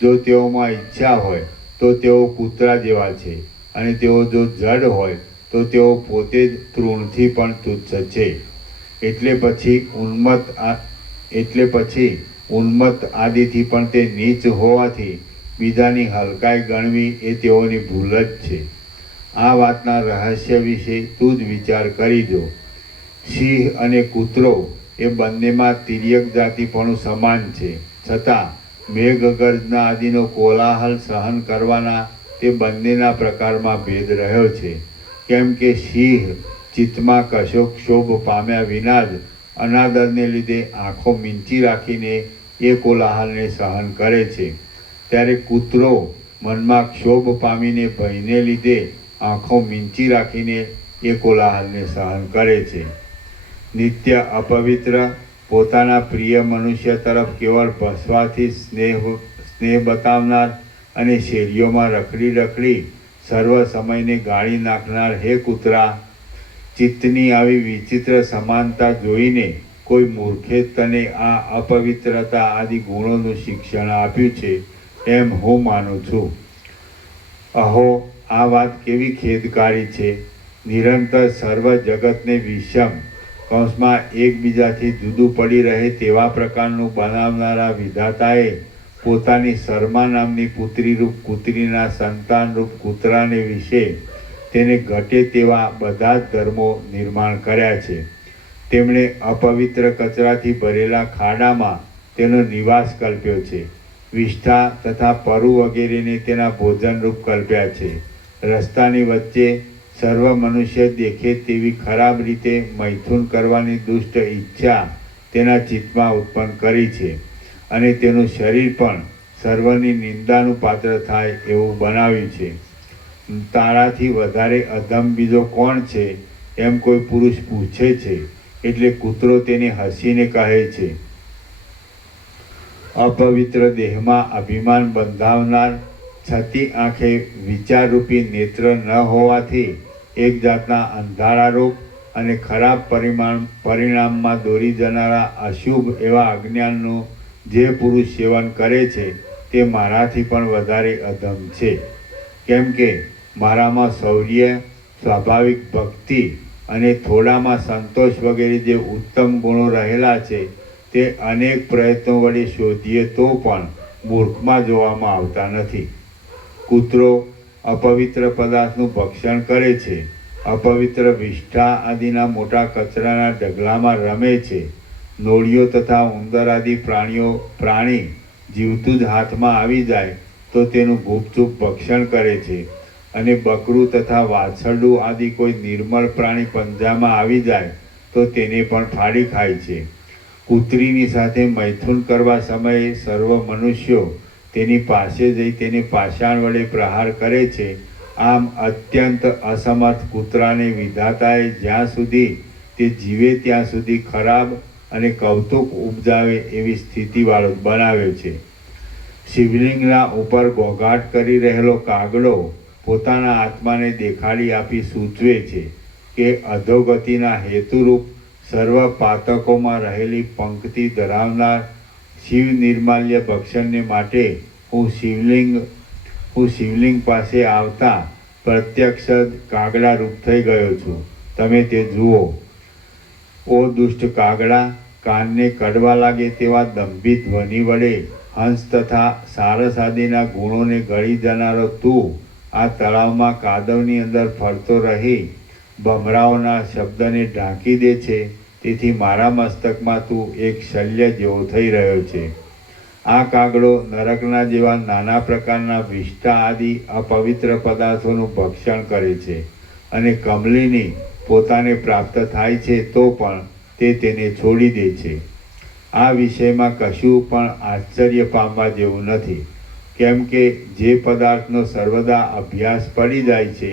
જો તેઓમાં ઈચ્છા હોય તો તેઓ કૂતરા જેવા છે, અને તેઓ જો જડ હોય તો તેઓ પોતે જ તૃણથી પણ તુચ્છ છે. એટલે પછી ઉન્મત્ત આદિથી પણ તે નીચ હોવાથી બીજાની હલકાઈ ગણવી એ તેઓની ભૂલ જ છે. આ વાતના રહસ્ય વિશે તું જ વિચાર કરી જો. સિંહ અને કૂતરો એ બંનેમાં તિર્યક જાતિપણું સમાન છે, છતાં મેઘગર્જના આદિનો કોલાહલ સહન કરવાના તે બંનેના પ્રકારમાં ભેદ રહ્યો છે. કેમ કે સિંહ ચિત્તમાં કશો ક્ષોભ પામ્યા વિના જ અનાદરને લીધે આંખો મીંચી રાખીને એ કોલાહલને સહન કરે છે, ત્યારે કૂતરો મનમાં ક્ષોભ પામીને ભયને લીધે આંખો મીંચી રાખીને એ કોલાહલને સહન કરે છે. નિત્ય અપવિત્ર, પોતાના પ્રિય મનુષ્ય તરફ કેવળ ભસવાથી સ્નેહ બતાવનાર અને શેરીઓમાં રખડી સર્વ સમયને ગાળી નાખનાર હે કૂતરા, ચિત્તની આવી વિચિત્ર સમાનતા જોઈને કોઈ મૂર્ખે તને આ અપવિત્રતા આદિ ગુણોનું શિક્ષણ આપ્યું છે એમ હું માનું છું. અહો, આ વાત કેવી ખેદકારી છે! નિરંતર સર્વ જગતને વિષમ કૌંસમાં એકબીજાથી જુદું પડી રહે તેવા પ્રકારનું બનાવનારા વિધાતાએ પોતાની શર્મા નામની પુત્રીરૂપ કૂતરીના સંતાનરૂપ કૂતરાને વિશે તેને ઘટે તેવા બધા જ ધર્મો નિર્માણ કર્યા છે. તેમણે અપવિત્ર કચરાથી ભરેલા ખાડામાં તેનો નિવાસ કલ્પ્યો છે. વિષ્ઠા તથા પરુ વગેરેને તેના ભોજનરૂપ કલ્પ્યા છે. રસ્તાની વચ્ચે સર્વ મનુષ્ય દેખે તેવી ખરાબ રીતે મૈથુન કરવાની દુષ્ટ ઈચ્છા તેના ચિત્તમાં ઉત્પન્ન કરી છે અને તેનું શરીર પણ સર્વની નિંદાનું પાત્ર થાય એવું બનાવ્યું છે. તારાથી વધારે અધમ બીજો કોણ છે એમ કોઈ પુરુષ પૂછે છે, એટલે કૂતરો તેને હસીને કહે છે. અપવિત્ર દેહમાં અભિમાન બંધાવનાર છતી આંખે વિચારરૂપી નેત્ર ન હોવાથી એક જાતના અંધારારૂપ અને ખરાબ પરિણામમાં દોરી જનારા અશુભ એવા અજ્ઞાનનું જે પુરુષ સેવન કરે છે તે મારાથી પણ વધારે અધમ છે. કેમ કે મારામાં શૌર્ય, સ્વાભાવિક ભક્તિ અને થોડામાં સંતોષ વગેરે જે ઉત્તમ ગુણો રહેલા છે તે અનેક પ્રયત્નો વડે શોધીએ તો પણ મૂર્ખમાં જોવામાં આવતા નથી. કૂતરો અપવિત્ર પદાર્થનું ભક્ષણ કરે છે, અપવિત્ર વિષ્ઠા આદિના મોટા કચરાના ઢગલામાં રમે છે. નોળિયો તથા ઉંદર આદિ પ્રાણી જીવતું જ હાથમાં આવી જાય તો તેનું ગુપચુપ ભક્ષણ કરે છે અને બકરું તથા વાછરડું આદિ કોઈ નિર્મળ પ્રાણી પંજામાં આવી જાય તો તેને પણ ફાડી ખાય છે. કૂતરીની સાથે મૈથુન કરવા સમયે સર્વ મનુષ્યો તેની પાસે જઈ તેને પાષાણ વડે પ્રહાર કરે છે. આમ અત્યંત અસમર્થ કૂતરાને વિધાતાએ જ્યાં સુધી તે જીવે ત્યાં સુધી ખરાબ અને કૌતુક ઉપજાવે એવી સ્થિતિવાળો બનાવ્યો છે. શિવલિંગના ઉપર ઘોઘાટ કરી રહેલો કાગડો પોતાના આત્માને દેખાડી આપી સૂચવે છે કે અધોગતિના હેતુરૂપ સર્વ પાતકોમાં રહેલી પંક્તિ ધરાવનાર શિવ નિર્માલ્ય ભક્ષણને માટે હું શિવલિંગ પાસે આવતા પ્રત્યક્ષ જ કાગડા રૂપ થઈ ગયો છું. તમે તે જુઓ. ઓ દુષ્ટ કાગડા, કાનને કડવા લાગે તેવા દંભિત ધ્વનિ વડે હંસ તથા સારસ આદિના ગુણોને ગળી જનારો તું આ તળાવમાં કાદવની અંદર ફરતો રહી ભમરાઓના શબ્દને ઢાંકી દે છે. તેથી મારા મસ્તકમાં તું એક શલ્ય જેવો થઈ રહ્યો છે. આ કાગડો નરકના જેવા નાના પ્રકારના વિષ્ઠા આદિ અપવિત્ર પદાર્થોનું ભક્ષણ કરે છે અને કમલિની પોતાને પ્રાપ્ત થાય છે તો પણ તે તેને છોડી દે છે. આ વિષયમાં કશું પણ આશ્ચર્ય પામવા જેવું નથી, કેમ કે જે પદાર્થનો સર્વદા અભ્યાસ પડી જાય છે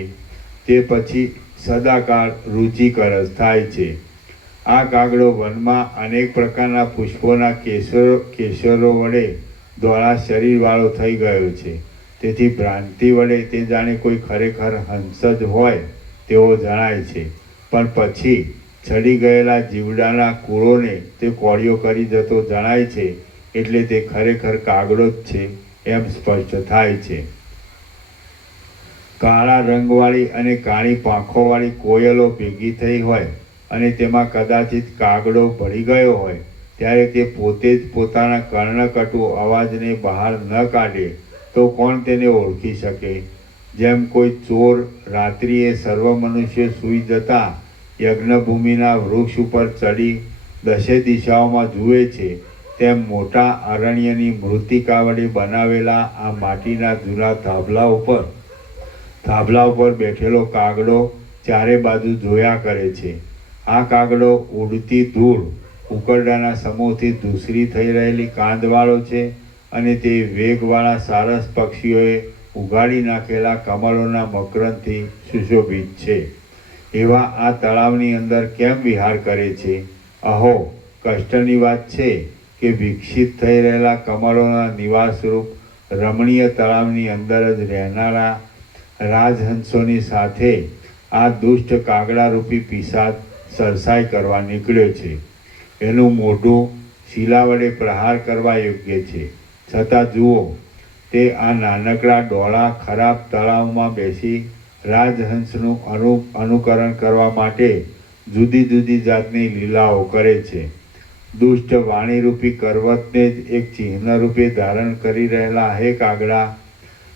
તે પછી સદાકાળ રુચિકર જ થાય છે. આ કાગડો વનમાં અનેક પ્રકારના પુષ્પોના કેસરો વડે ધોળા શરીરવાળો થઈ ગયો છે. તેથી ભ્રાંતિ વડે તે જાણે કોઈ ખરેખર હંસ જ હોય તેવો જણાય છે, પણ પછી છડી ગયેલા જીવડાના કુળોને તે કોળીઓ કરી જતો જણાય છે, એટલે તે ખરેખર કાગડો જ છે એમ સ્પષ્ટ થાય છે. કાળા રંગવાળી અને કાળી પાંખોવાળી કોયલો ભેગી થઈ હોય અને તેમાં કદાચિત કાગડો ભળી ગયો હોય ત્યારે તે પોતે જ પોતાના કર્ણકટુ અવાજને બહાર ન કાઢે તો કોણ તેને ઓળખી શકે? જેમ કોઈ ચોર રાત્રિએ સર્વ મનુષ્યો સૂઈ જતા યજ્ઞભૂમિના વૃક્ષ ઉપર ચડી દશે દિશાઓમાં જુએ છે, તેમ મોટા અરણ્યની મૃત્તિકા વડે બનાવેલા આ માટીના જૂના ધાબલા ઉપર બેઠેલો કાગડો ચારે બાજુ જોયા કરે છે. આ કાગડો ઉડતી ધૂળ ઉકરડાના સમૂહથી ધૂસરી થઈ રહેલી કાંદવાળો છે અને તે વેગવાળા સારસ પક્ષીઓએ ઉગાડી નાખેલા કમળોના મકરંદથી સુશોભિત છે. એવા આ તળાવની અંદર કેમ વિહાર કરે છે? અહો, કષ્ટની વાત છે કે વિકસિત થઈ રહેલા કમળોના નિવાસરૂપ રમણીય તળાવની અંદર જ રહેનારા રાજહંસોની સાથે આ દુષ્ટ કાગડારૂપી પિશાચ સરસાઈ કરવા નીકળ્યો છે. એનું મોઢું શિલા વડે પ્રહાર કરવા યોગ્ય છે, છતાં જુઓ, તે આ નાનકડા ડોળા ખરાબ તળાવમાં બેસી રાજહંસનું અનુકરણ કરવા માટે જુદી જુદી જાતની લીલાઓ કરે છે. દુષ્ટ વાણીરૂપી કરવતને જ એક ચિહ્ન રૂપે ધારણ કરી રહેલા હે કાગડા,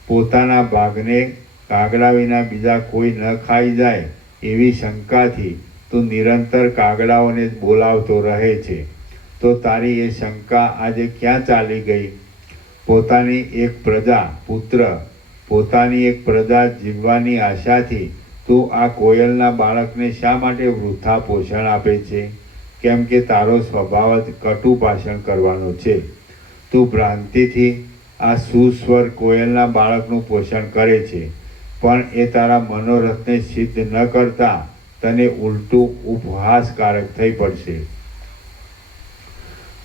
પોતાના ભાગને કાગડા વિના બીજા કોઈ ન ખાઈ જાય એવી શંકાથી તું નિરંતર કાગડાઓને જ બોલાવતો રહે છે. તો તારી એ શંકા આજે ક્યાં ચાલી ગઈ? પોતાની એક પ્રજા જીવવાની આશાથી તું આ કોયલના બાળકને શા માટે વૃથા પોષણ આપે છે? કેમ કે તારો સ્વભાવ જ કટુ ભાષણ કરવાનો છે. તું ભ્રાંતિથી આ સુસ્વર કોયલના બાળકનું પોષણ કરે છે, પણ એ તારા મનોરથને સિદ્ધ ન કરતા તને ઉલટું ઉપહાસકારક થઈ પડશે.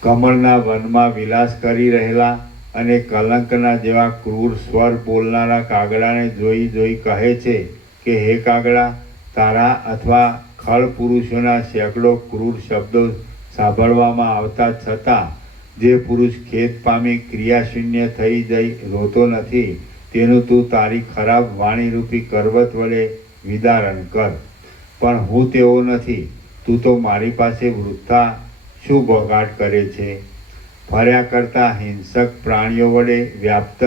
કમળના વનમાં વિલાસ કરી રહેલા અને કલંકના જેવા ક્રૂર સ્વર બોલનારા કાગડાને જોઈ કહે છે કે હે કાગડા, તારા અથવા ખળ પુરુષોના સેંકડો ક્રૂર શબ્દો સાંભળવામાં આવતા છતાં જે પુરુષ ખેદ પામી ક્રિયાશૂન્ય થઈ જઈ રોતો નથી, તેનું તું તારી ખરાબ વાણીરૂપી કરવત વડે વિદારણ કર. પણ હું તેવો નથી. તું તો મારી પાસે વૃથા શું બગાડ કરે છે? ફર્યા કરતા હિંસક પ્રાણીઓ વડે વ્યાપ્ત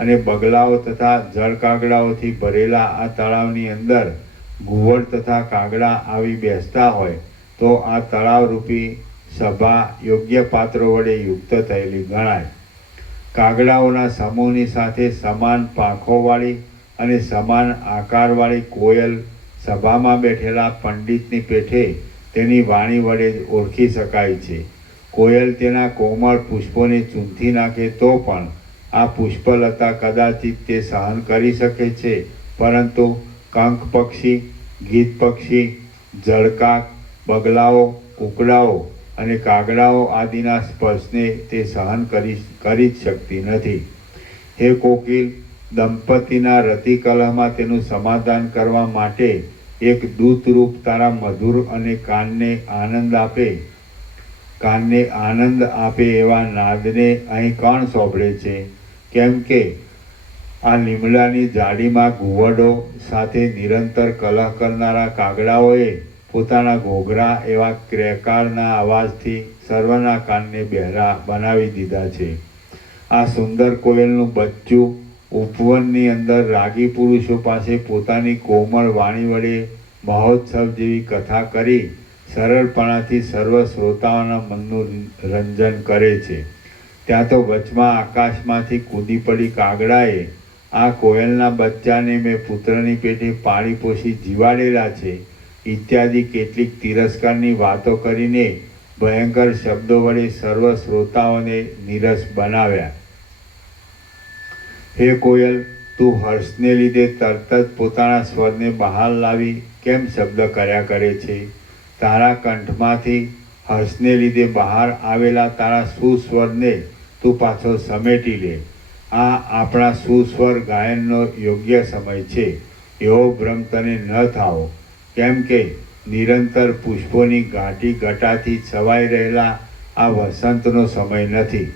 અને બગલાઓ તથા જળકાગડાઓથી ભરેલા આ તળાવની અંદર ઘુવડ તથા કાગડા આવી બેસતા હોય તો આ તળાવરૂપી સભા યોગ્ય પાત્રો વડે યુક્ત થયેલી ગણાય. કાગડાઓના સમૂહની સાથે સમાન પાંખોવાળી અને સમાન આકારવાળી કોયલ સભામાં બેઠેલા પંડિતની પેઠે તેની વાણી વડે જ ઓળખી શકાય છે. કોયલ તેના કોમળ પુષ્પોને ચૂંથી નાખે તો પણ આ પુષ્પલતા કદાચિત તે સહન કરી શકે છે, પરંતુ કંક પક્ષી, ગીત પક્ષી, જળકાક, બગલાઓ, કૂકડાઓ અને કાગડાઓ આદિના સ્પર્શને તે સહન કરી જ શકતી નથી. હે કોકિલ, દંપતીના રતિકલહમાં તેનું સમાધાન કરવા માટે એક દૂતરૂપ તારા મધુર અને કાનને આનંદ આપે એવા નાદને અહીં કોણ સાંભળે છે? કેમ કે આ લીમડાની જાડીમાં ઘુવડો સાથે નિરંતર કલહ કરનારા કાગડાઓએ પોતાના ઘોઘરા એવા ક્રેકારના અવાજથી સર્વના કાનને બહેરા બનાવી દીધા છે. આ સુંદર કોયલનું બચ્ચું ઉપવનની અંદર રાગી પુરુષો પાસે પોતાની કોમળ વાણી વડે મહોત્સવ જેવી કથા કરી સરળપણાથી સર્વ શ્રોતાઓના મનનું રંજન કરે છે. ત્યાં તો વચમાં આકાશમાંથી કૂદી પડી કાગડાએ આ કોયલના બચ્ચાને મેં પુત્રની પેટે પાળી પોષી જીવાડેલા છે ઇત્યાદિ કેટલીક તિરસ્કારની વાતો કરીને ભયંકર શબ્દો વડે સર્વ શ્રોતાઓને નીરસ બનાવ્યા. હે કોયલ, તું હર્ષને લીધે તરત જ પોતાના સ્વરને બહાર લાવી કેમ શબ્દ કર્યા કરે છે? તારા કંઠમાંથી હર્ષને લીધે બહાર આવેલા તારા સુસ્વરને તું પાછો સમેટી લે. આ આપણા સુસ્વર ગાયનનો યોગ્ય સમય છે એવો ભ્રમ તને ન થાવો. કેમ કે નિરંતર પુષ્પોની ઘાટી ઘટાથી છવાઈ રહેલા આ વસંતનો સમય નથી.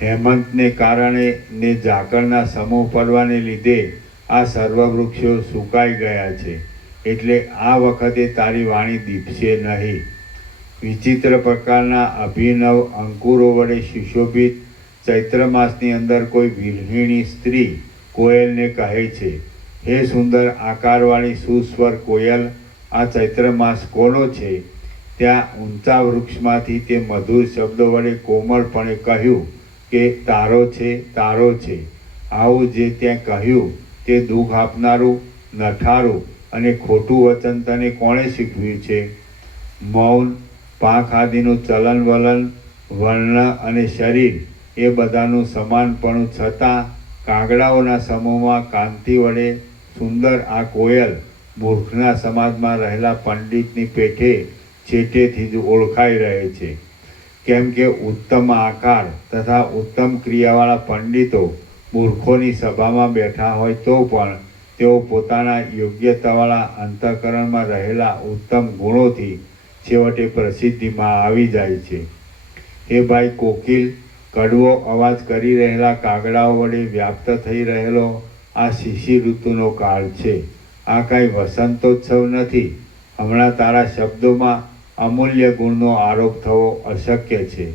હેમંતને કારણે ને ઝાકળના સમૂહ પડવાને લીધે આ સર્વ વૃક્ષો સુકાઈ ગયા છે. એટલે આ વખતે તારી વાણી દીપશે નહીં. વિચિત્ર પ્રકારના અભિનવ અંકુરો વડે સુશોભિત ચૈત્ર માસની અંદર કોઈ વિરહિણી સ્ત્રી કોયલને કહે છે, હે સુંદર આકારવાળી સુસ્વર કોયલ, આ ચૈત્ર માસ કોનો છે? ત્યાં ઊંચા વૃક્ષમાંથી તે મધુર શબ્દો વડે કોમળપણે કહ્યું કે તારો છે, તારો છે. આવું જે ત્યાં કહ્યું તે દુઃખ આપનારું, નઠારું અને ખોટું વચન તને કોણે શીખવ્યું છે? મૌન, પાંખ આદિનું ચલન વલન, વર્ણ અને શરીર એ બધાનું સમાનપણું છતાં કાગડાઓના સમૂહમાં કાંતિ વડે સુંદર આ કોયલ મૂર્ખના સમાજમાં રહેલા પંડિતની પેઠે છેટેથી જ ઓળખાઈ રહે છે. કેમ કે ઉત્તમ આકાર તથા ઉત્તમ ક્રિયાવાળા પંડિતો મૂર્ખોની સભામાં બેઠા હોય તો પણ તેઓ પોતાના યોગ્યતાવાળા અંતઃકરણમાં રહેલા ઉત્તમ ગુણોથી છેવટે પ્રસિદ્ધિમાં આવી જાય છે. હે ભાઈ કોકિલ, કડવો અવાજ કરી રહેલા કાગડાઓ વડે વ્યાપ્ત થઈ રહેલો આ શિશિર ઋતુનો કાળ છે. આ કાંઈ વસંતોત્સવ નથી. હમણાં તારા શબ્દોમાં અમૂલ્ય ગુણનો આરોપ થવો અશક્ય છે.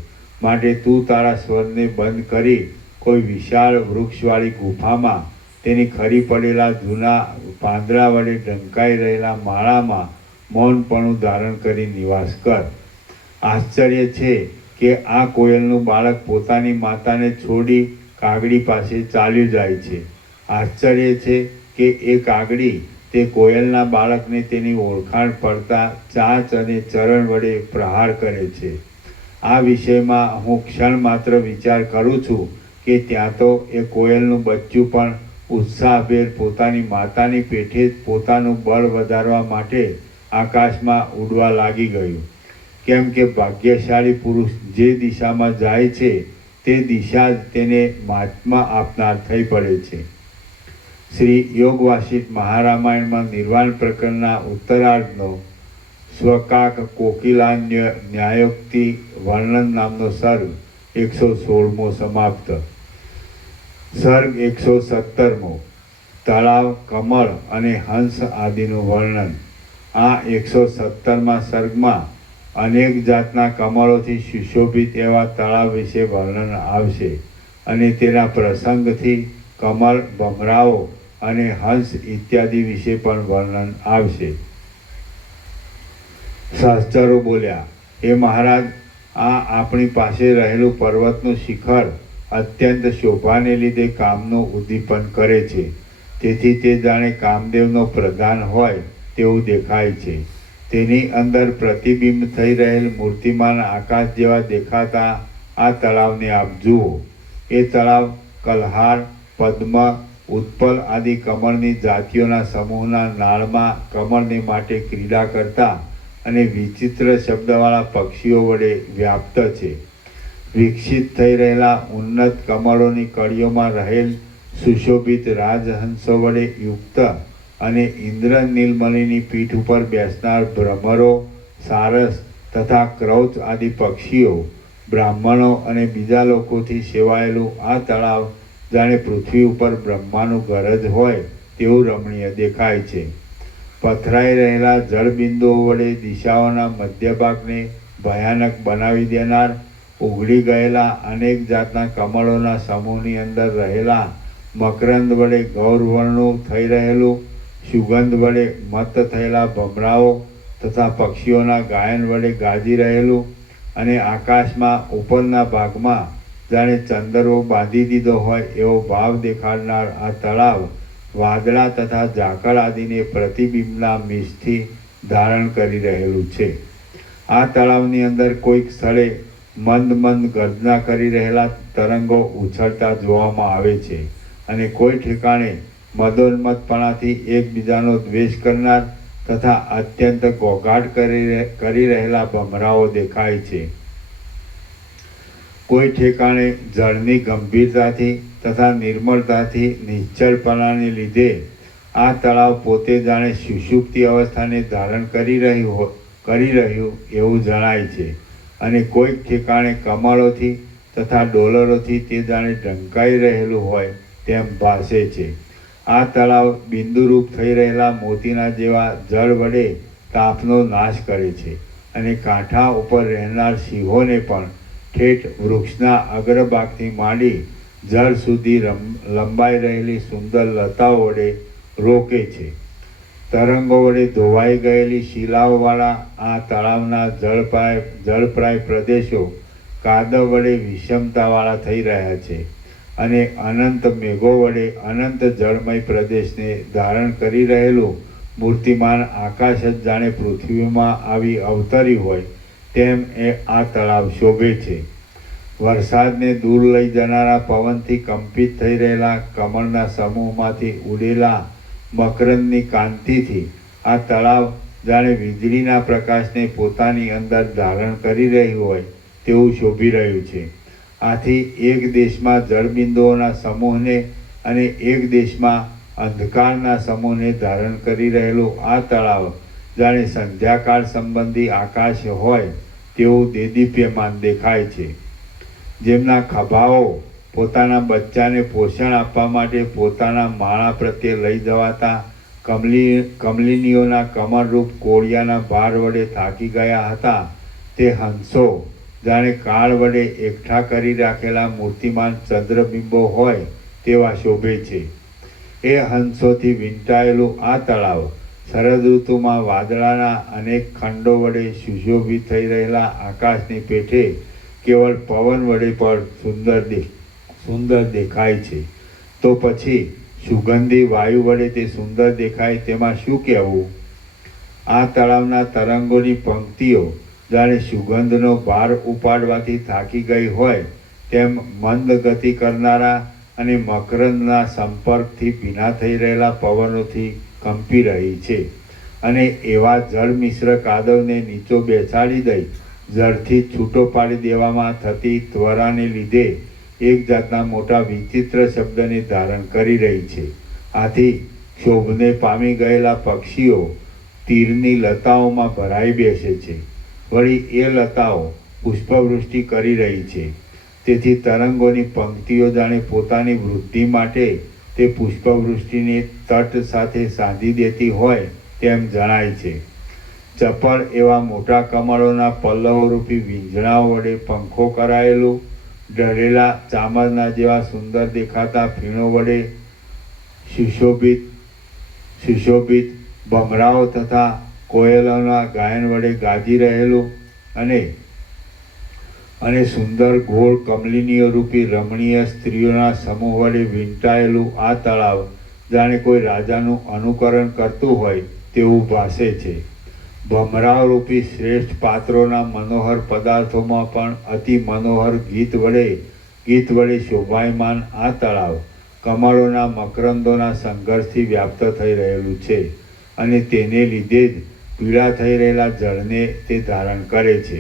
માટે તું તારા સ્વરને બંધ કરી કોઈ વિશાળ વૃક્ષવાળી ગુફામાં તેની ખરી પડેલા જૂના પાંદડા વડે ઢંકાઈ રહેલા માળામાં મૌનપણું ધારણ કરી નિવાસ કર. આશ્ચર્ય છે કે આ કોયલનું બાળક પોતાની માતાને છોડી કાગડી પાસે ચાલ્યું જાય છે. આશ્ચર્ય છે કે એ કાગડી તે કોયલના બાળકને તેની ઓળખાણ પડતા ચાંચ અને ચરણ વડે પ્રહાર કરે છે. આ વિષયમાં હું ક્ષણ માત્ર વિચાર કરું છું કે ત્યાં તો એ કોયલનું બચ્ચું પણ ઉત્સાહભેર પોતાની માતાની પેઠે જ પોતાનું બળ વધારવા માટે આકાશમાં ઉડવા લાગી ગયું. કેમ કે ભાગ્યશાળી પુરુષ જે દિશામાં જાય છે તે દિશા જ તેને મહાત્મા આપનાર થઈ પડે છે. શ્રી યોગ વાસિષ્ઠ મહારામાયણમાં નિર્વાણ પ્રકરણના ઉત્તરાર્ધનો સ્વકાક કોકિલાન્ય ન્યાયોક્તિ વર્ણન નામનો સર્ગ 116મો સમાપ્ત. સર્ગ 117મો તળાવ, કમળ અને હંસ આદિનું વર્ણન. આ 117મા સર્ગમાં અનેક જાતના કમળોથી સુશોભિત એવા તળાવ વિશે વર્ણન આવશે અને તેના પ્રસંગથી કમળ, ભમરાઓ અને હંસ ઇત્યાદિ વિશે પણ વર્ણન આવશે. શાસ્ત્રો બોલ્યા, હે મહારાજ, આ આપણી પાસે રહેલું પર્વતનું શિખર અત્યંત શોભાને લીધે કામનું ઉદ્દીપન કરે છે. તેથી તે જાણે કામદેવનો પ્રધાન હોય તેવું દેખાય છે. તેની અંદર પ્રતિબિંબ થઈ રહેલ મૂર્તિમાન આકાશ જેવા દેખાતા આ તળાવને આપ જુઓ. એ તળાવ કલ્હાર, પદ્મ, ઉત્પલ આદિ કમળની જાતિઓના સમૂહના નાળમાં કમળને માટે ક્રીડા કરતા અને વિચિત્ર શબ્દવાળા પક્ષીઓ વડે વ્યાપ્ત છે. વિકસિત થઈ રહેલા ઉન્નત કમળોની કળીઓમાં રહેલ સુશોભિત રાજહંસો વડે યુક્ત અને ઇન્દ્ર નીલમણીની પીઠ ઉપર બેસનાર ભ્રમરો, સારસ તથા ક્રૌચ આદિ પક્ષીઓ, બ્રાહ્મણો અને બીજા લોકોથી સેવાયેલું આ તળાવ જાણે પૃથ્વી ઉપર બ્રહ્માનું ઘર જ હોય તેવું રમણીય દેખાય છે. પથરાઈ રહેલા જળબિંદુઓ વડે દિશાઓના મધ્યભાગને ભયાનક બનાવી દેનાર, ઉઘડી ગયેલા અનેક જાતના કમળોના સમૂહની અંદર રહેલા મકરંદ વડે ગૌરવર્ણું થઈ રહેલું, સુગંધ વડે મત્ત થયેલા ભમરાઓ તથા પક્ષીઓના ગાયન વડે ગાજી રહેલું અને આકાશમાં ઉપરના ભાગમાં જાણે ચંદરવો બાંધી દીધો હોય એવો ભાવ દેખાડનાર આ તળાવ વાદળા તથા ઝાકળ આદિને પ્રતિબિંબના મીસથી ધારણ કરી રહેલું છે. આ તળાવની અંદર કોઈક સ્થળે મંદ મંદ ગર્જના કરી રહેલા તરંગો ઉછળતા જોવામાં આવે છે અને કોઈ ઠેકાણે મદોન્મત્તપણાથી એકબીજાનો દ્વેષ કરનાર તથા અત્યંત ઘોઘાટ કરી રહેલા ભમરાઓ દેખાય છે. કોઈ ઠેકાણે જળની ગંભીરતાથી તથા નિર્મળતાથી નિશ્ચળપણાને લીધે આ તળાવ પોતે જાણે સુષુપ્તિ અવસ્થાને ધારણ કરી રહ્યું એવું જણાય છે અને કોઈક ઠેકાણે કમળોથી તથા ડોલરોથી તે જાણે ઢંકાઈ રહેલું હોય તેમ ભાસે છે. આ તળાવ બિંદુરૂપ થઈ રહેલા મોતીના જેવા જળ વડે તાપનો નાશ કરે છે અને કાંઠા ઉપર રહેનાર સિંહોને પણ ઠેઠ વૃક્ષના અગ્રભાગથી માંડી જળ સુધી લંબાઈ રહેલી સુંદર લતાઓ વડે રોકે છે. તરંગો વડે ધોવાઈ ગયેલી શિલાઓવાળા આ તળાવના જળપ્રાય પ્રદેશો કાદવ વડે વિષમતાવાળા થઈ રહ્યા છે અને અનંત મેઘો વડે અનંત જળમય પ્રદેશને ધારણ કરી રહેલું મૂર્તિમાન આકાશ જ જાણે પૃથ્વીમાં આવી અવતર્યું હોય તેમ આ તળાવ શોભે છે. વરસાદને દૂર લઈ જનારા પવનથી કંપિત થઈ રહેલા કમળના સમૂહમાંથી ઉડેલા મકરંદની કાંતિથી આ તળાવ જાણે વીજળીના પ્રકાશને પોતાની અંદર ધારણ કરી રહ્યું હોય તેવું શોભી રહ્યું છે. આથી એક દેશમાં જળબિંદુઓના સમૂહને અને એક દેશમાં અંધકારના સમૂહને ધારણ કરી રહેલું આ તળાવ જાણે સંધ્યાકાળ સંબંધી આકાશ હોય તેવું દેદીપ્યમાન દેખાય છે. જેમના ખભાઓ પોતાના બચ્ચાને પોષણ આપવા માટે પોતાના માળા પ્રત્યે લઈ જવાતા કમલિનીઓના કમરરૂપ કોળિયાના ભાર વડે થાકી ગયા હતા તે હંસો જાણે કાળ વડે એકઠા કરી રાખેલા મૂર્તિમાન ચંદ્રબિંબો હોય તેવા શોભે છે. એ હંસોથી વીંટાયેલું આ તળાવ શરદ ઋતુમાં વાદળાના અનેક ખંડો વડે સુશોભિત થઈ રહેલા આકાશની પેઠે કેવળ પવન વડે પણ સુંદર દેખાય છે. તો પછી સુગંધી વાયુ વડે તે સુંદર દેખાય તેમાં શું કહેવું? આ તળાવના તરંગોની પંક્તિઓ જાણે સુગંધનો ભાર ઉપાડવાથી થાકી ગઈ હોય તેમ મંદ ગતિ કરનારા અને મકરંદના સંપર્કથી ભીના થઈ રહેલા પવનોથી કંપી રહી છે. અને એવા જળ મિશ્ર કાદવને નીચો બેસાડી દઈ જળથી છૂટો પાડી દેવામાં થતી ત્વરાને લીધે એક જાતના મોટા વિચિત્ર શબ્દને ધારણ કરી રહી છે. આથી ક્ષોભને પામી ગયેલા પક્ષીઓ તીરની લતાઓમાં ભરાઈ બેસે છે. વળી એ લતાઓ પુષ્પવૃષ્ટિ કરી રહી છે. તેથી તરંગોની પંક્તિઓ જાણે પોતાની વૃદ્ધિ માટે તે પુષ્પવૃષ્ટિને તટ સાથે સાધી દેતી હોય તેમ જણાય છે. ચપળ એવા મોટા કમળોના પલ્લવરૂપી વીંઝણાઓ વડે પંખો કરાયેલું ઢળેલા ચામરના જેવા સુંદર દેખાતા ફીણો વડે સુશોભિત ભમરાઓ તથા કોયલોના ગાયન વડે ગાજી રહેલું અને સુંદર ગોળ કમલિનીઓ રૂપી રમણીય સ્ત્રીઓના સમૂહ વડે વીંટાયેલું આ તળાવ જાણે કોઈ રાજાનું અનુકરણ કરતું હોય તેવું ભાસે છે. ભમરાઓ રૂપી શ્રેષ્ઠ પાત્રોના મનોહર પદાર્થોમાં પણ અતિ મનોહર ગીત વડે શોભાયમાન આ તળાવ કમળોના મકરંદોના સંઘર્ષથી વ્યાપ્ત થઈ રહેલું છે. અને તેને લીધે જ પીળા થઈ રહેલા જળને તે ધારણ કરે છે.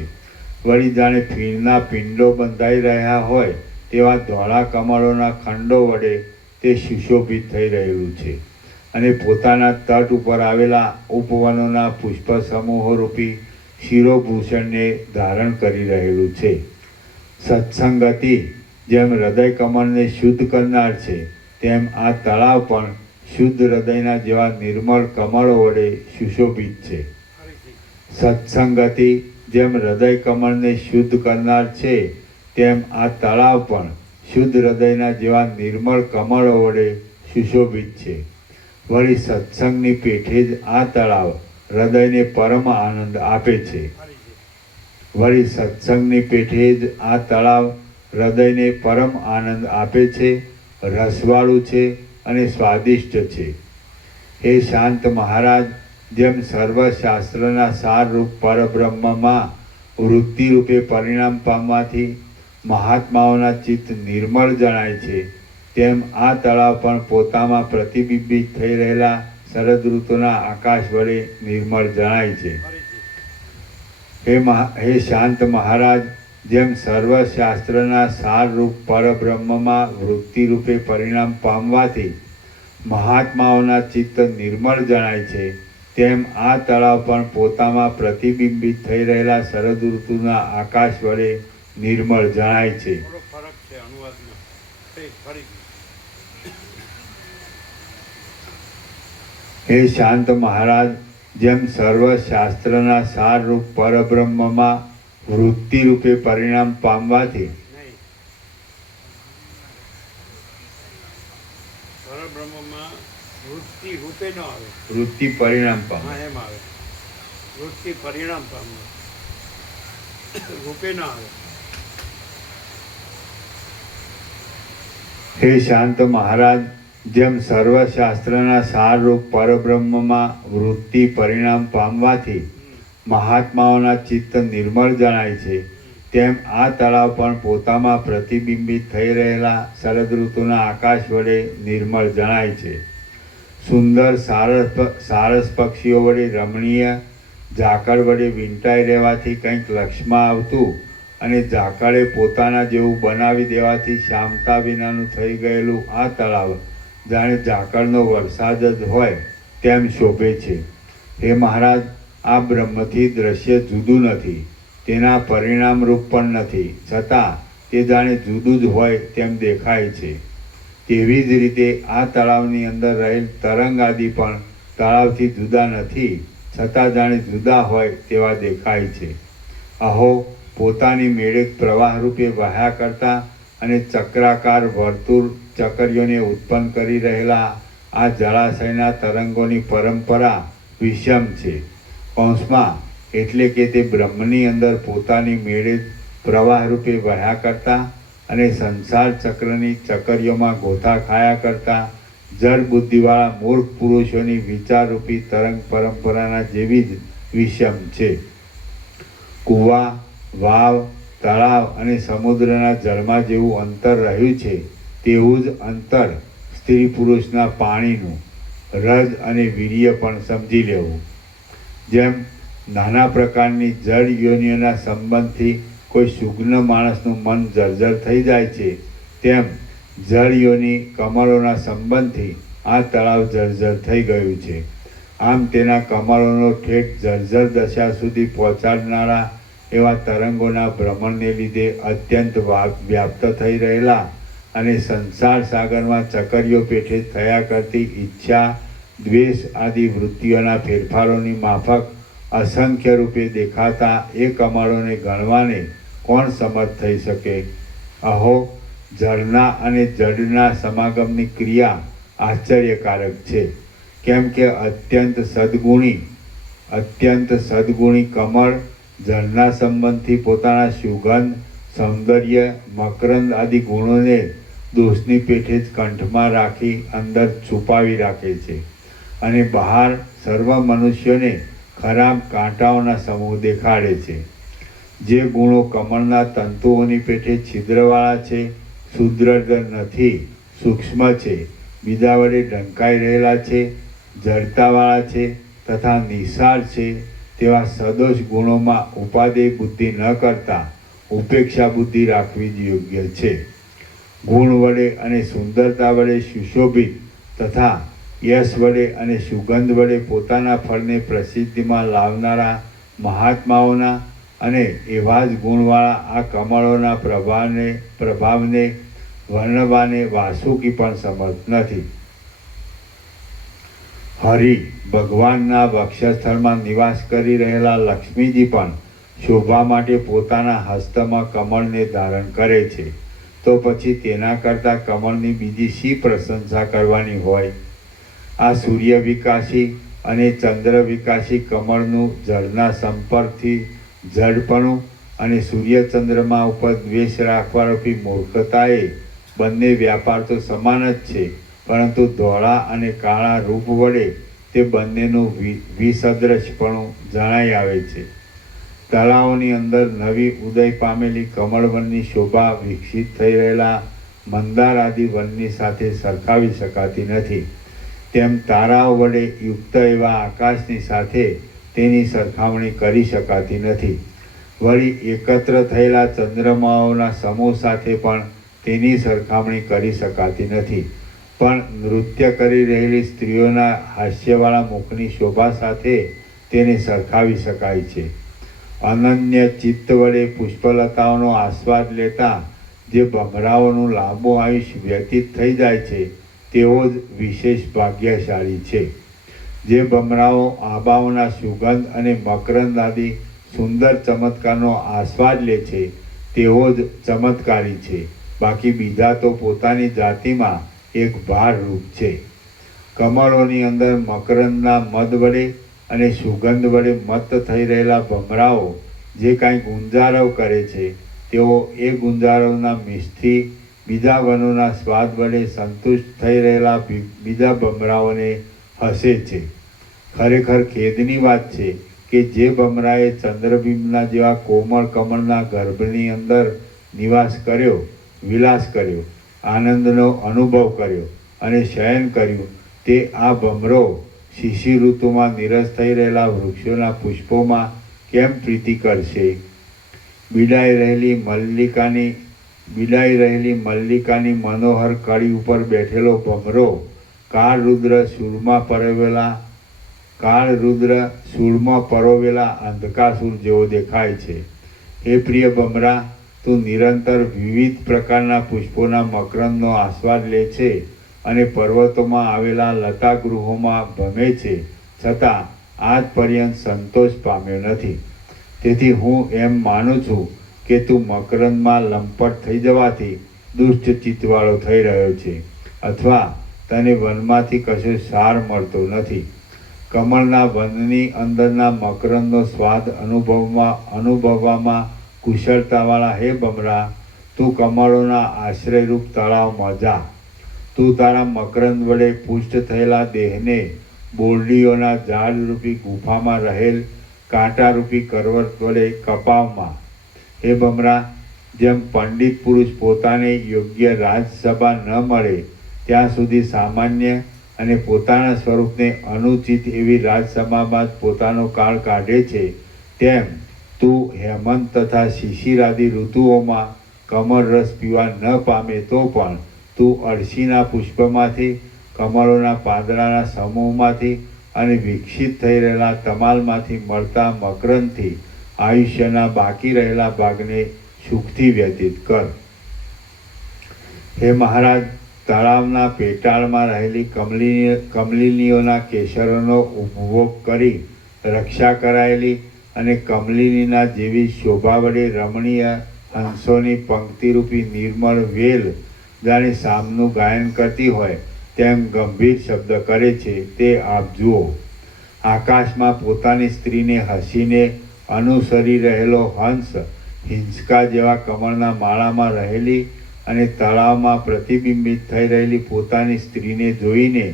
વળી જાણે ફીણના પિંડો બંધાઈ રહ્યા હોય તેવા ધોળા કમળોના ખંડો વડે તે સુશોભિત થઈ રહેલું છે. અને પોતાના તટ ઉપર આવેલા ઉપવનોના પુષ્પ સમૂહો રૂપી શિરોભૂષણને ધારણ કરી રહેલું છે. સત્સંગતિ જેમ હૃદય કમળને શુદ્ધ કરનાર છે તેમ આ તળાવ પણ શુદ્ધ હૃદયના જેવા નિર્મળ કમળો વડે સુશોભિત છે. સત્સંગતિ જેમ હૃદય કમળને શુદ્ધ કરનાર છે તેમ આ તળાવ પણ શુદ્ધ હૃદયના જેવા નિર્મળ કમળો વડે સુશોભિત છે. વળી સત્સંગની પેઠે જ આ તળાવ હૃદયને પરમ આનંદ આપે છે. વળી સત્સંગની પેઠે જ આ તળાવ હૃદયને પરમ આનંદ આપે છે. રસવાળું છે અને સ્વાદિષ્ટ છે. હે શાંત મહારાજ, જેમ સર્વશાસ્ત્રના સારરૂપ પરબ્રહ્મમાં વૃત્તિરૂપે પરિણામ પામવાથી મહાત્માઓના ચિત્ત નિર્મળ જણાય છે તેમ આ તળાવ પણ પોતામાં પ્રતિબિંબિત થઈ રહેલા શરદ ઋતુના આકાશ વડે નિર્મળ જણાય છે. હે શાંત મહારાજ, જેમ સર્વશાસ્ત્રના સારરૂપ પરબ્રહ્મમાં વૃત્તિરૂપે પરિણામ પામવાથી મહાત્માઓના ચિત્ત નિર્મળ જણાય છે તેમ આ તળાવ પણ પોતામાં પ્રતિબિંબિત થઈ રહેલા શરદ ઋતુના આકાશ વડે નિર્મળ જણાય છે. હે શાંત મહારાજ, જેમ સર્વશાસ્ત્રના સારરૂપ પરબ્રહ્મમાં વૃત્તિ રૂપે પરિણામ પામવાથી વૃત્તિ પરિણામ પામે વૃત્તિ પરિણામ પામે રૂપે ના આવે. હે શાંત મહારાજ, જેમ સર્વશાસ્ત્રના સારરૂપ પરબ્રહ્મમાં વૃત્તિ પરિણામ પામવાથી મહાત્માઓના ચિત્ત નિર્મળ જણાય છે તેમ આ તળાવ પણ પોતામાં પ્રતિબિંબિત થઈ રહેલા શરદ ઋતુના આકાશ વડે નિર્મળ જણાય છે. સુંદર સારસ પક્ષીઓ વડે રમણીય ઝાકળ વડે વીંટાઈ રહેવાથી કંઈક લક્ષમાં આવતું અને ઝાકળે પોતાના જેવું બનાવી દેવાથી શામતા વિનાનું થઈ ગયેલું આ તળાવ જાણે ઝાકળનો વરસાદ જ હોય તેમ શોભે છે. હે મહારાજ, આ બ્રહ્મથી દ્રશ્ય જુદું નથી, તેના પરિણામરૂપ પણ નથી, છતાં તે જાણે જુદું જ હોય તેમ દેખાય છે. તેવી જ રીતે આ તળાવની અંદર રહેલ તરંગ આદિ પણ તળાવથી જુદા નથી, છતાં જાણે જુદા હોય તેવા દેખાય છે. અહો, પોતાની મેળે પ્રવાહ રૂપે વહ્યા કરતા અને ચક્રાકાર વર્તુળ ચકરીઓને ઉત્પન્ન કરી રહેલા આ જળાશયના તરંગોની પરંપરા વિષમ છે. કૌંસમાં એટલે કે તે બ્રહ્મની અંદર પોતાની મેળે પ્રવાહ રૂપે વહ્યા કરતા અને સંસાર ચક્રની ચકરીઓમાં ગોથા ખાયા કરતા જળ બુદ્ધિવાળા મૂર્ખ પુરુષોની વિચારરૂપી તરંગ પરંપરાના જેવી જ વિષમ છે. કૂવા, વાવ, તળાવ અને સમુદ્રના જળમાં જેવું અંતર રહ્યું છે તેવું જ અંતર સ્ત્રી પુરુષના પાણીનું રજ અને વીર્ય પણ સમજી લેવું. જેમ નાના પ્રકારની જળ યોનિઓના સંબંધથી કોઈ સુગ્ન માણસનું મન જર્જર થઈ જાય છે, તેમ જળ યોની કમળોના સંબંધથી આ તળાવ જર્જર થઈ ગયું છે. આમ તેના કમળોનો ઠેઠ જર્જર દશા સુધી પહોંચાડનારા એવા તરંગોના ભ્રમણને લીધે અત્યંત વ્યાપ્ત થઈ રહેલા અને સંસાર સાગરમાં ચકરીઓ પેઠે થયા કરતી ઈચ્છા, દ્વેષ આદિ વૃત્તિઓના ફેરફારોની માફક અસંખ્ય રૂપે દેખાતા એ કમળોને ગણવાને કોણ સમર્થ થઈ શકે? અહો, જળના અને જડના સમાગમની ક્રિયા આશ્ચર્યકારક છે. કેમ કે અત્યંત સદગુણી કમળ જળના સંબંધથી પોતાના સુગંધ, સૌંદર્ય, મકરંદ આદિ ગુણોને દોષની પેઠે જ કંઠમાં રાખી અંદર છુપાવી રાખે છે અને બહાર સર્વ મનુષ્યોને ખરાબ કાંટાઓના સમૂહ દેખાડે છે. જે ગુણો કમળના તંતુઓની પેઠે છિદ્રવાળા છે, સુદ્રઢ નથી, સૂક્ષ્મ છે, બીજા વડે ઢંકાઈ રહેલા છે, જડતાવાળા છે તથા નિસાર છે, તેવા સદોષ ગુણોમાં ઉપાદેય બુદ્ધિ ન કરતા ઉપેક્ષા બુદ્ધિ રાખવી જ યોગ્ય છે. ગુણ વડે અને સુંદરતા વડે સુશોભિત તથા યશ વડે અને સુગંધ વડે પોતાના ફળને પ્રસિદ્ધિમાં લાવનારા મહાત્માઓના અને એવા જ ગુણવાળા આ કમળોના પ્રભાવને વર્ણવાને વાસુકી પણ સમર્થ નથી. હરિ ભગવાનના વક્ષસ્થળમાં નિવાસ કરી રહેલા લક્ષ્મીજી પણ શોભા માટે પોતાના હસ્તમાં કમળને ધારણ કરે છે, તો પછી તેના કરતાં કમળની બીજી શી પ્રશંસા કરવાની હોય? આ સૂર્ય વિકાસી અને ચંદ્ર વિકાસી કમળનું જળના સંપર્કથી જડપણું અને સૂર્યચંદ્રમા ઉપર દ્વેષ રાખવારૂપી મૂર્ખતાએ બંને વ્યાપાર તો સમાન જ છે, પરંતુ ધોળા અને કાળા રૂપ વડે તે બંનેનું વિસદૃશપણું જણાઈ આવે છે. તળાવોની અંદર નવી ઉદય પામેલી કમળવનની શોભા વિકસિત થઈ રહેલા મંદાર આદિ વનની સાથે સરખાવી શકાતી નથી. તેમ તારાઓ વડે યુક્ત એવા આકાશની સાથે તેની સરખામણી કરી શકાતી નથી. વળી એકત્ર થયેલા ચંદ્રમાઓના સમૂહ સાથે પણ તેની સરખામણી કરી શકાતી નથી. પણ નૃત્ય કરી રહેલી સ્ત્રીઓના હાસ્યવાળા મુખની શોભા સાથે તેને સરખાવી શકાય છે. અનન્ય ચિત્ત વડે પુષ્પલતાઓનો આસ્વાદ લેતા જે ભમરાઓનું લાંબુ આયુષ્ય વ્યતીત થઈ જાય છે તેઓ જ વિશેષ ભાગ્યશાળી છે. જે ભમરાઓ આંબાઓના સુગંધ અને મકરંદ આદિ સુંદર ચમત્કારનો આસ્વાદ લે છે તેઓ જ ચમત્કારી છે. બાકી બીજા તો પોતાની જાતિમાં એક ભાર રૂપ છે. કમળોની અંદર મકરંદના મદ વડે અને સુગંધ વડે મત્ત થઈ રહેલા ભમરાઓ જે કાંઈ ગુંજારવ કરે છે તેઓ એ ગુંજારવના મિષ્થી બીજા વનોના સ્વાદ વડે સંતુષ્ટ થઈ રહેલા બીજા ભમરાઓને હસે છે. ખરેખર ખેદની વાત છે કે જે ભમરાએ ચંદ્રબિંબના જેવા કોમળ કમળના ગર્ભની અંદર નિવાસ કર્યો, વિલાસ કર્યો, આનંદનો અનુભવ કર્યો અને શયન કર્યું, તે આ ભમરો શિશિર ઋતુમાં નીરસ થઈ રહેલા વૃક્ષોના પુષ્પોમાં કેમ પ્રીતિ કરશે? બિડાઈ રહેલી મલ્લિકાની મનોહર કળી ઉપર બેઠેલો ભમરો કાળ રુદ્ર શૂળમાં પરોવેલા અંધકાસુર જેવો દેખાય છે. હે પ્રિય ભમરા, તું નિરંતર વિવિધ પ્રકારના પુષ્પોના મકરંદનો આસ્વાદ લે છે અને પર્વતોમાં આવેલા લતા ગૃહોમાં ભમે છે, છતાં આજ પર્યંત સંતોષ પામ્યો નથી. તેથી હું એમ માનું છું કે તું મકરંદમાં લંપટ થઈ જવાથી દુષ્ટ ચિત્તવાળો થઈ રહ્યો છે, અથવા તને વનમાંથી કશો સાર મળતો નથી. કમળના વનની અંદરના મકરંદનો સ્વાદ અનુભવવામાં કુશળતાવાળા હે બમરા, તું કમળોના આશ્રયરૂપ તળાવમાં જા. તું તારા મકરંદ વડે પુષ્ટ થયેલા દેહને બોરડીઓના ઝાડરૂપી ગુફામાં રહેલ કાંટારૂપી કરવત વડે કપાવમાં. હે બમરા, જેમ પંડિત પુરુષ પોતાને યોગ્ય રાજસભા ન મળે ત્યાં સુધી સામાન્ય અને પોતાના સ્વરૂપને અનુચિત એવી રાજસભામાં જ પોતાનો કાળ કાઢે છે, તેમ તું હેમંત તથા શિશિરાદી ઋતુઓમાં કમળ રસ પીવા ન પામે તો પણ તું અળસીના પુષ્પમાંથી, કમળોના પાંદડાના સમૂહમાંથી અને વિકસિત થઈ રહેલા તમાલમાંથી મળતા મકરંદથી આયુષ્યના બાકી રહેલા ભાગને સુખથી વ્યતીત કર. હે મહારાજ, તળાવના પેટાળમાં રહેલી કમલિનીઓના કેસરોનો ઉપભોગ કરી રક્ષા કરાયેલી અને કમલિનીના જેવી શોભા વડે રમણીય હંસોની પંક્તિરૂપી નિર્મળ વેલ જાણે સામનું ગાયન કરતી હોય તેમ ગંભીર શબ્દ કરે છે, તે આપ જુઓ. આકાશમાં પોતાની સ્ત્રીને હસીને અનુસરી રહેલો હંસ હિંચકા જેવા કમળના માળામાં રહેલી અને તળાવમાં પ્રતિબિંબિત થઈ રહેલી પોતાની સ્ત્રીને જોઈને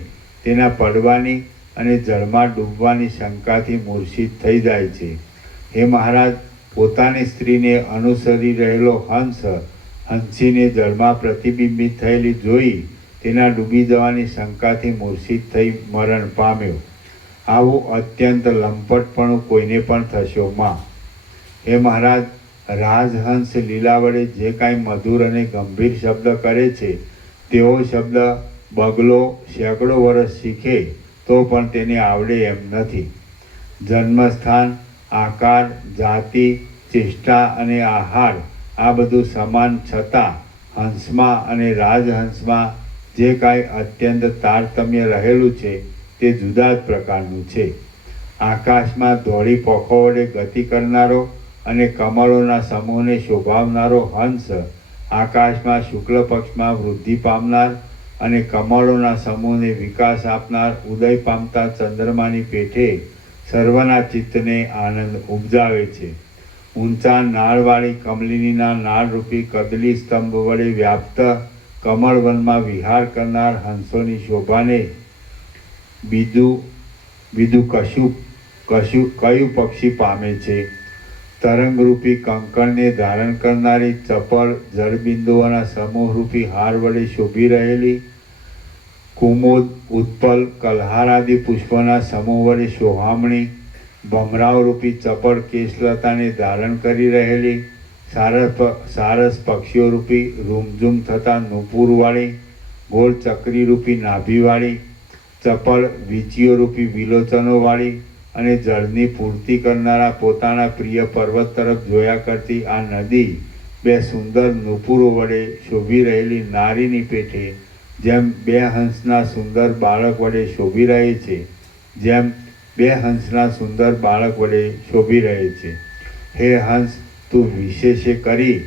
તેના પડવાની અને જળમાં ડૂબવાની શંકાથી મૂર્છિત થઈ જાય છે. હે મહારાજ, પોતાની સ્ત્રીને અનુસરી રહેલો હંસ હંસીને જળમાં પ્રતિબિંબિત થયેલી જોઈ તેના ડૂબી જવાની શંકાથી મૂર્છિત થઈ મરણ પામ્યો. આવું અત્યંત લંપટપણું કોઈને પણ થશો માં. હે મહારાજ, રાજહંસ લીલા વડે જે કાંઈ મધુર અને ગંભીર શબ્દ કરે છે તેવો શબ્દ બગલો સેંકડો વર્ષ શીખે તો પણ તેને આવડે એમ નથી. જન્મસ્થાન, આકાર, જાતિ, ચેષ્ટા અને આહાર આ બધું સમાન છતાં હંસમાં અને રાજહંસમાં જે કાંઈ અત્યંત તારતમ્ય રહેલું છે તે જુદા જ પ્રકારનું છે. આકાશમાં ધોળી પોખો વડે ગતિ કરનારો અને કમળોના સમૂહને શોભાવનારો હંસ આકાશમાં શુક્લ પક્ષમાં વૃદ્ધિ પામનાર અને કમળોના સમૂહને વિકાસ આપનાર ઉદય પામતા ચંદ્રમાની પેઠે સર્વના ચિત્તને આનંદ ઉપજાવે છે. ઊંચા નાળવાળી કમલિનીના નાળરૂપી કદલી સ્તંભ વડે વ્યાપ્ત કમળવનમાં વિહાર કરનાર હંસોની શોભાને બીજું કયું પક્ષી પામે છે? તરંગરૂપી કંકણને ધારણ કરનારી ચપળ જળબિંદુઓના સમૂહરૂપી હાર વડે શોભી રહેલી, કુમુદ, ઉત્પલ, કલ્હારાદિ પુષ્પોના સમૂહ વડે શોહામણી, ભમરાવરૂપી ચપળ કેશલતાને ધારણ કરી રહેલી, સારસ પક્ષીઓરૂપી રૂમઝૂમ થતા નુપુરવાળી, ગોળ ચક્રીરૂપી નાભીવાળી, ચપળ વીંચીઓરૂપી વિલોચનોવાળી અને જળની પૂર્તિ કરનારા પોતાના પ્રિય પર્વત તરફ જોયા કરતી આ નદી બે સુંદર નુપુરો વડે શોભી રહેલી નારીની પેઠે જેમ બે હંસના સુંદર બાળક વડે શોભી રહે છે, જેમ બે હંસના સુંદર બાળક વડે શોભી રહે છે. હે હંસ, તું વિશેષે કરી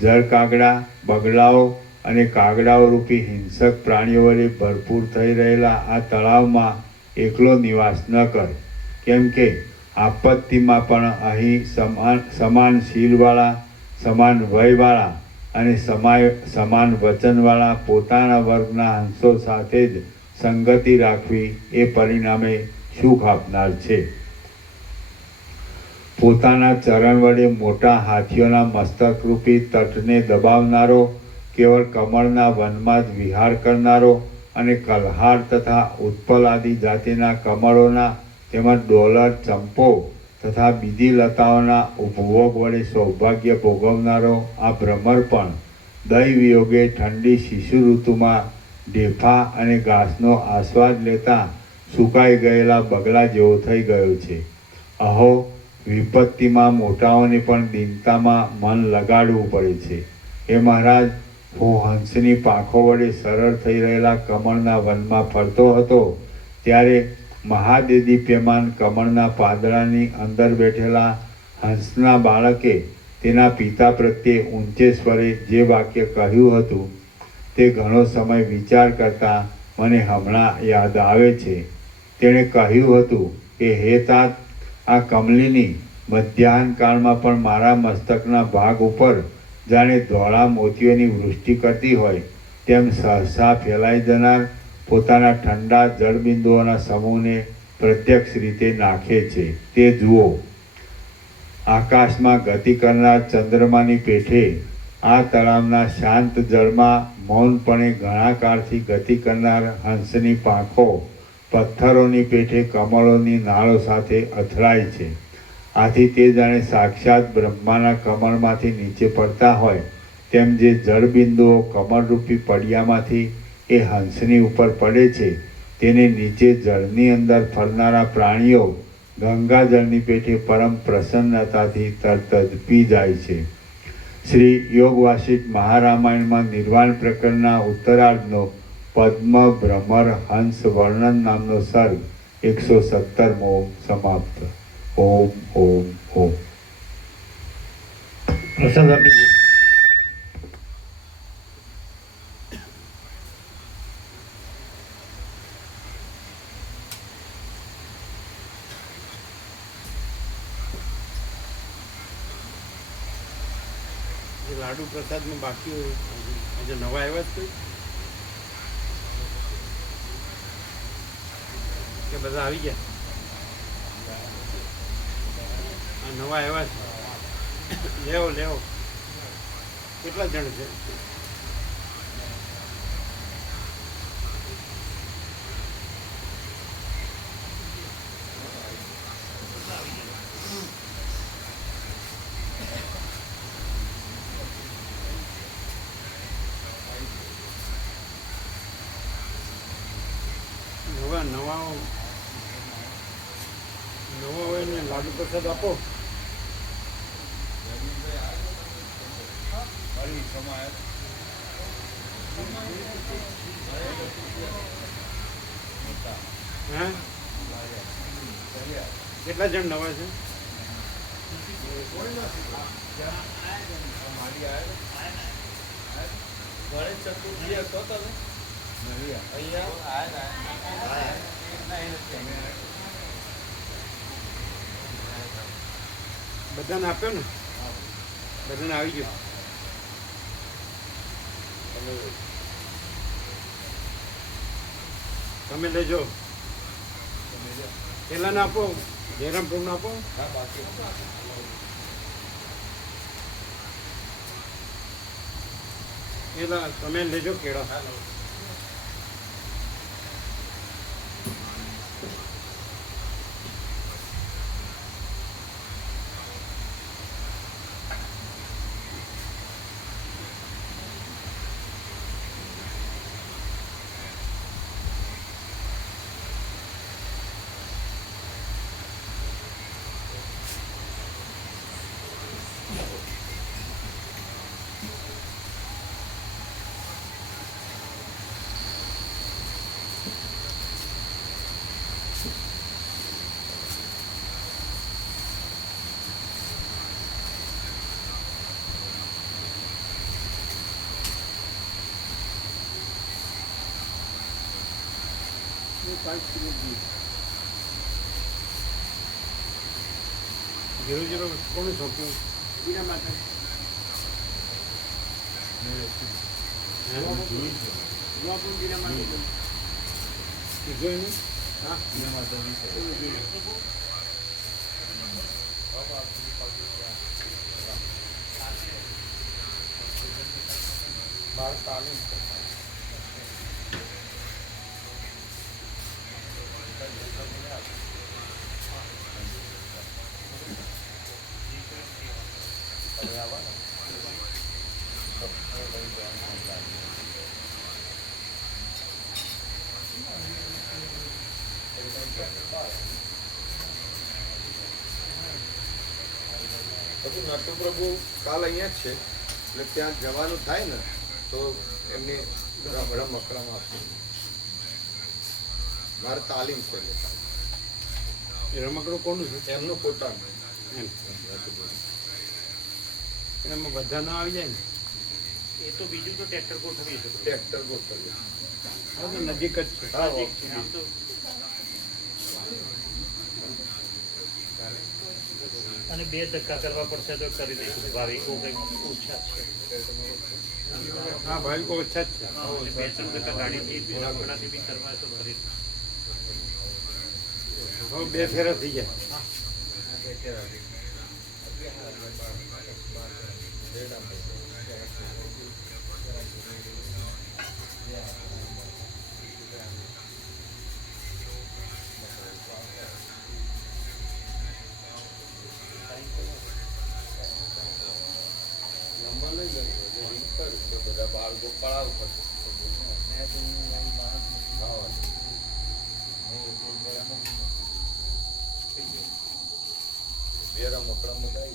જળ કાગડા, બગલાઓ અને કાગડાઓ રૂપી હિંસક પ્રાણીઓ વડે ભરપૂર થઈ રહેલા આ તળાવમાં એકલો નિવાસ ન કર, કેમ કે આપત્તિમાં પણ અહીં સમાન શીલવાળા, સમાન વયવાળા અને સમાન વચનવાળા પોતાના વર્ગના હંસો સાથે જ સંગતિ રાખવી એ પરિણામે સુખ આપનાર છે. પોતાના ચરણ વડે મોટા હાથીઓના મસ્તકરૂપી તટને દબાવનારો, કેવળ કમળના વનમાં જ વિહાર કરનારો અને કલ્હાર તથા ઉત્પલ આદિ જાતિના કમળોના તેમજ ડોલર, ચંપો તથા બીજી લતાઓના ઉપભોગ વડે સૌભાગ્ય ભોગવનારો આ ભ્રમર પણ દૈવયોગે ઠંડી શિશુ ઋતુમાં ઢેફા અને ઘાસનો આસ્વાદ લેતા સુકાઈ ગયેલા બગલા જેવો થઈ ગયો છે. અહો, વિપત્તિમાં મોટાઓને પણ દીનતામાં મન લગાડવું પડે છે. હે મહારાજ, હું હંસની પાંખો વડે સરળ થઈ રહેલા કમળના વનમાં ફરતો હતો ત્યારે મહાદેદીપ્યમાન કમળના પાંદડાની અંદર બેઠેલા હંસના બાળકે તેના પિતા પ્રત્યે ઊંચે સ્વરે જે વાક્ય કહ્યું હતું તે ઘણો સમય વિચાર કરતાં મને હમણાં યાદ આવે છે. તેણે કહ્યું હતું કે હે તાત, આ કમલિની મધ્યાહન કાળમાં પણ મારા મસ્તકના ભાગ ઉપર જાણે ધોળા મોતીઓની વૃષ્ટિ કરતી હોય તેમ સહસા ફેલાઈ જનાર પોતાના ઠંડા જળબિંદુઓના સમૂહને પ્રત્યક્ષ રીતે નાખે છે. તે જુઓ, આકાશમાં ગતિ કરનાર ચંદ્રમાની પેઠે આ તળાવના શાંત જળમાં મૌનપણે ઘણા કાળથી ગતિ કરનાર હંસની પાંખો પથ્થરોની પેઠે કમળોની નાળો સાથે અથડાય છે. આથી તે જાણે સાક્ષાત બ્રહ્માના કમળમાંથી નીચે પડતા હોય તેમ જે જળબિંદુઓ કમળરૂપી પડિયામાંથી એ હંસની ઉપર પડે છે તેને નીચે જળની અંદર ફરનારા પ્રાણીઓ ગંગાજળની પેઠે પરમ પ્રસન્નતાથી તરત જ પી જાય છે. શ્રી યોગ વાસિષ્ઠ મહારામાયણમાં નિર્વાણ પ્રકરણના ઉત્તરાર્ધનો પદ્મ ભ્રમર હંસ વર્ણન નામનો સર્ગ 117મો સમાપ્ત. ઓમ ઓમ ઓમ. પ્રસાદ આપી દે. લાડુ પ્રસાદમાં બાકી હોય આજે નવા આવ્યા જ કોઈ કે બધા આવી ગયા? હા, નવા આવ્યા છે. લેવો લેવો. કેટલા જણ છે? નવા હોય ને લાડુ પ્રસાદ આપો. હા, કેટલા જણ નવા છે? ગણેશ ચતુર્થી હતો તમે બધાને આપ્યો ને? બધાને આવી ગયો? તમે લેજો. પેલા ને આપો, જયરામપુર ને આપો. પેલા તમે લેજો કેળા. જીરો જીરો કોને સોંપ્યું? બીના માટે કીધું એને? હા, બાર તાલીમ પછી નટુ પ્રભુ કાલ અહીંયા જ છે એટલે ત્યાં જવાનું થાય ને તો એમને રમકડામાં આપશે. મારે તાલીમ છે એટલે એ રમકડું કોનું છે એમનું પોતાનું એમ એમાં બધા ના આવી જાય ને એ તો બીજું તો ટ્રેક્ટર ગોઠવી શકે. ટ્રેક્ટર ગોઠવ્યું. હવે તો નજીક જ છે હા, આમ તો અને 2 ધક્કા કરવા પડશે તો કરી દઈશું. ભાવિકો કંઈક ઓછા છે. હા ભાવિકો ઓછા જ છે અને 2-3 ધક્કા ગાડીથી બી રમકડાથી બી કરવા તો કરી દઈશું. હવે 2 ફેરા થઈ જાય નંબર લઈ લેજો એટલે રિંગ કરું તો બધા બાળકો પડાવ કરશે. હા, બે રમકડા મંગાવી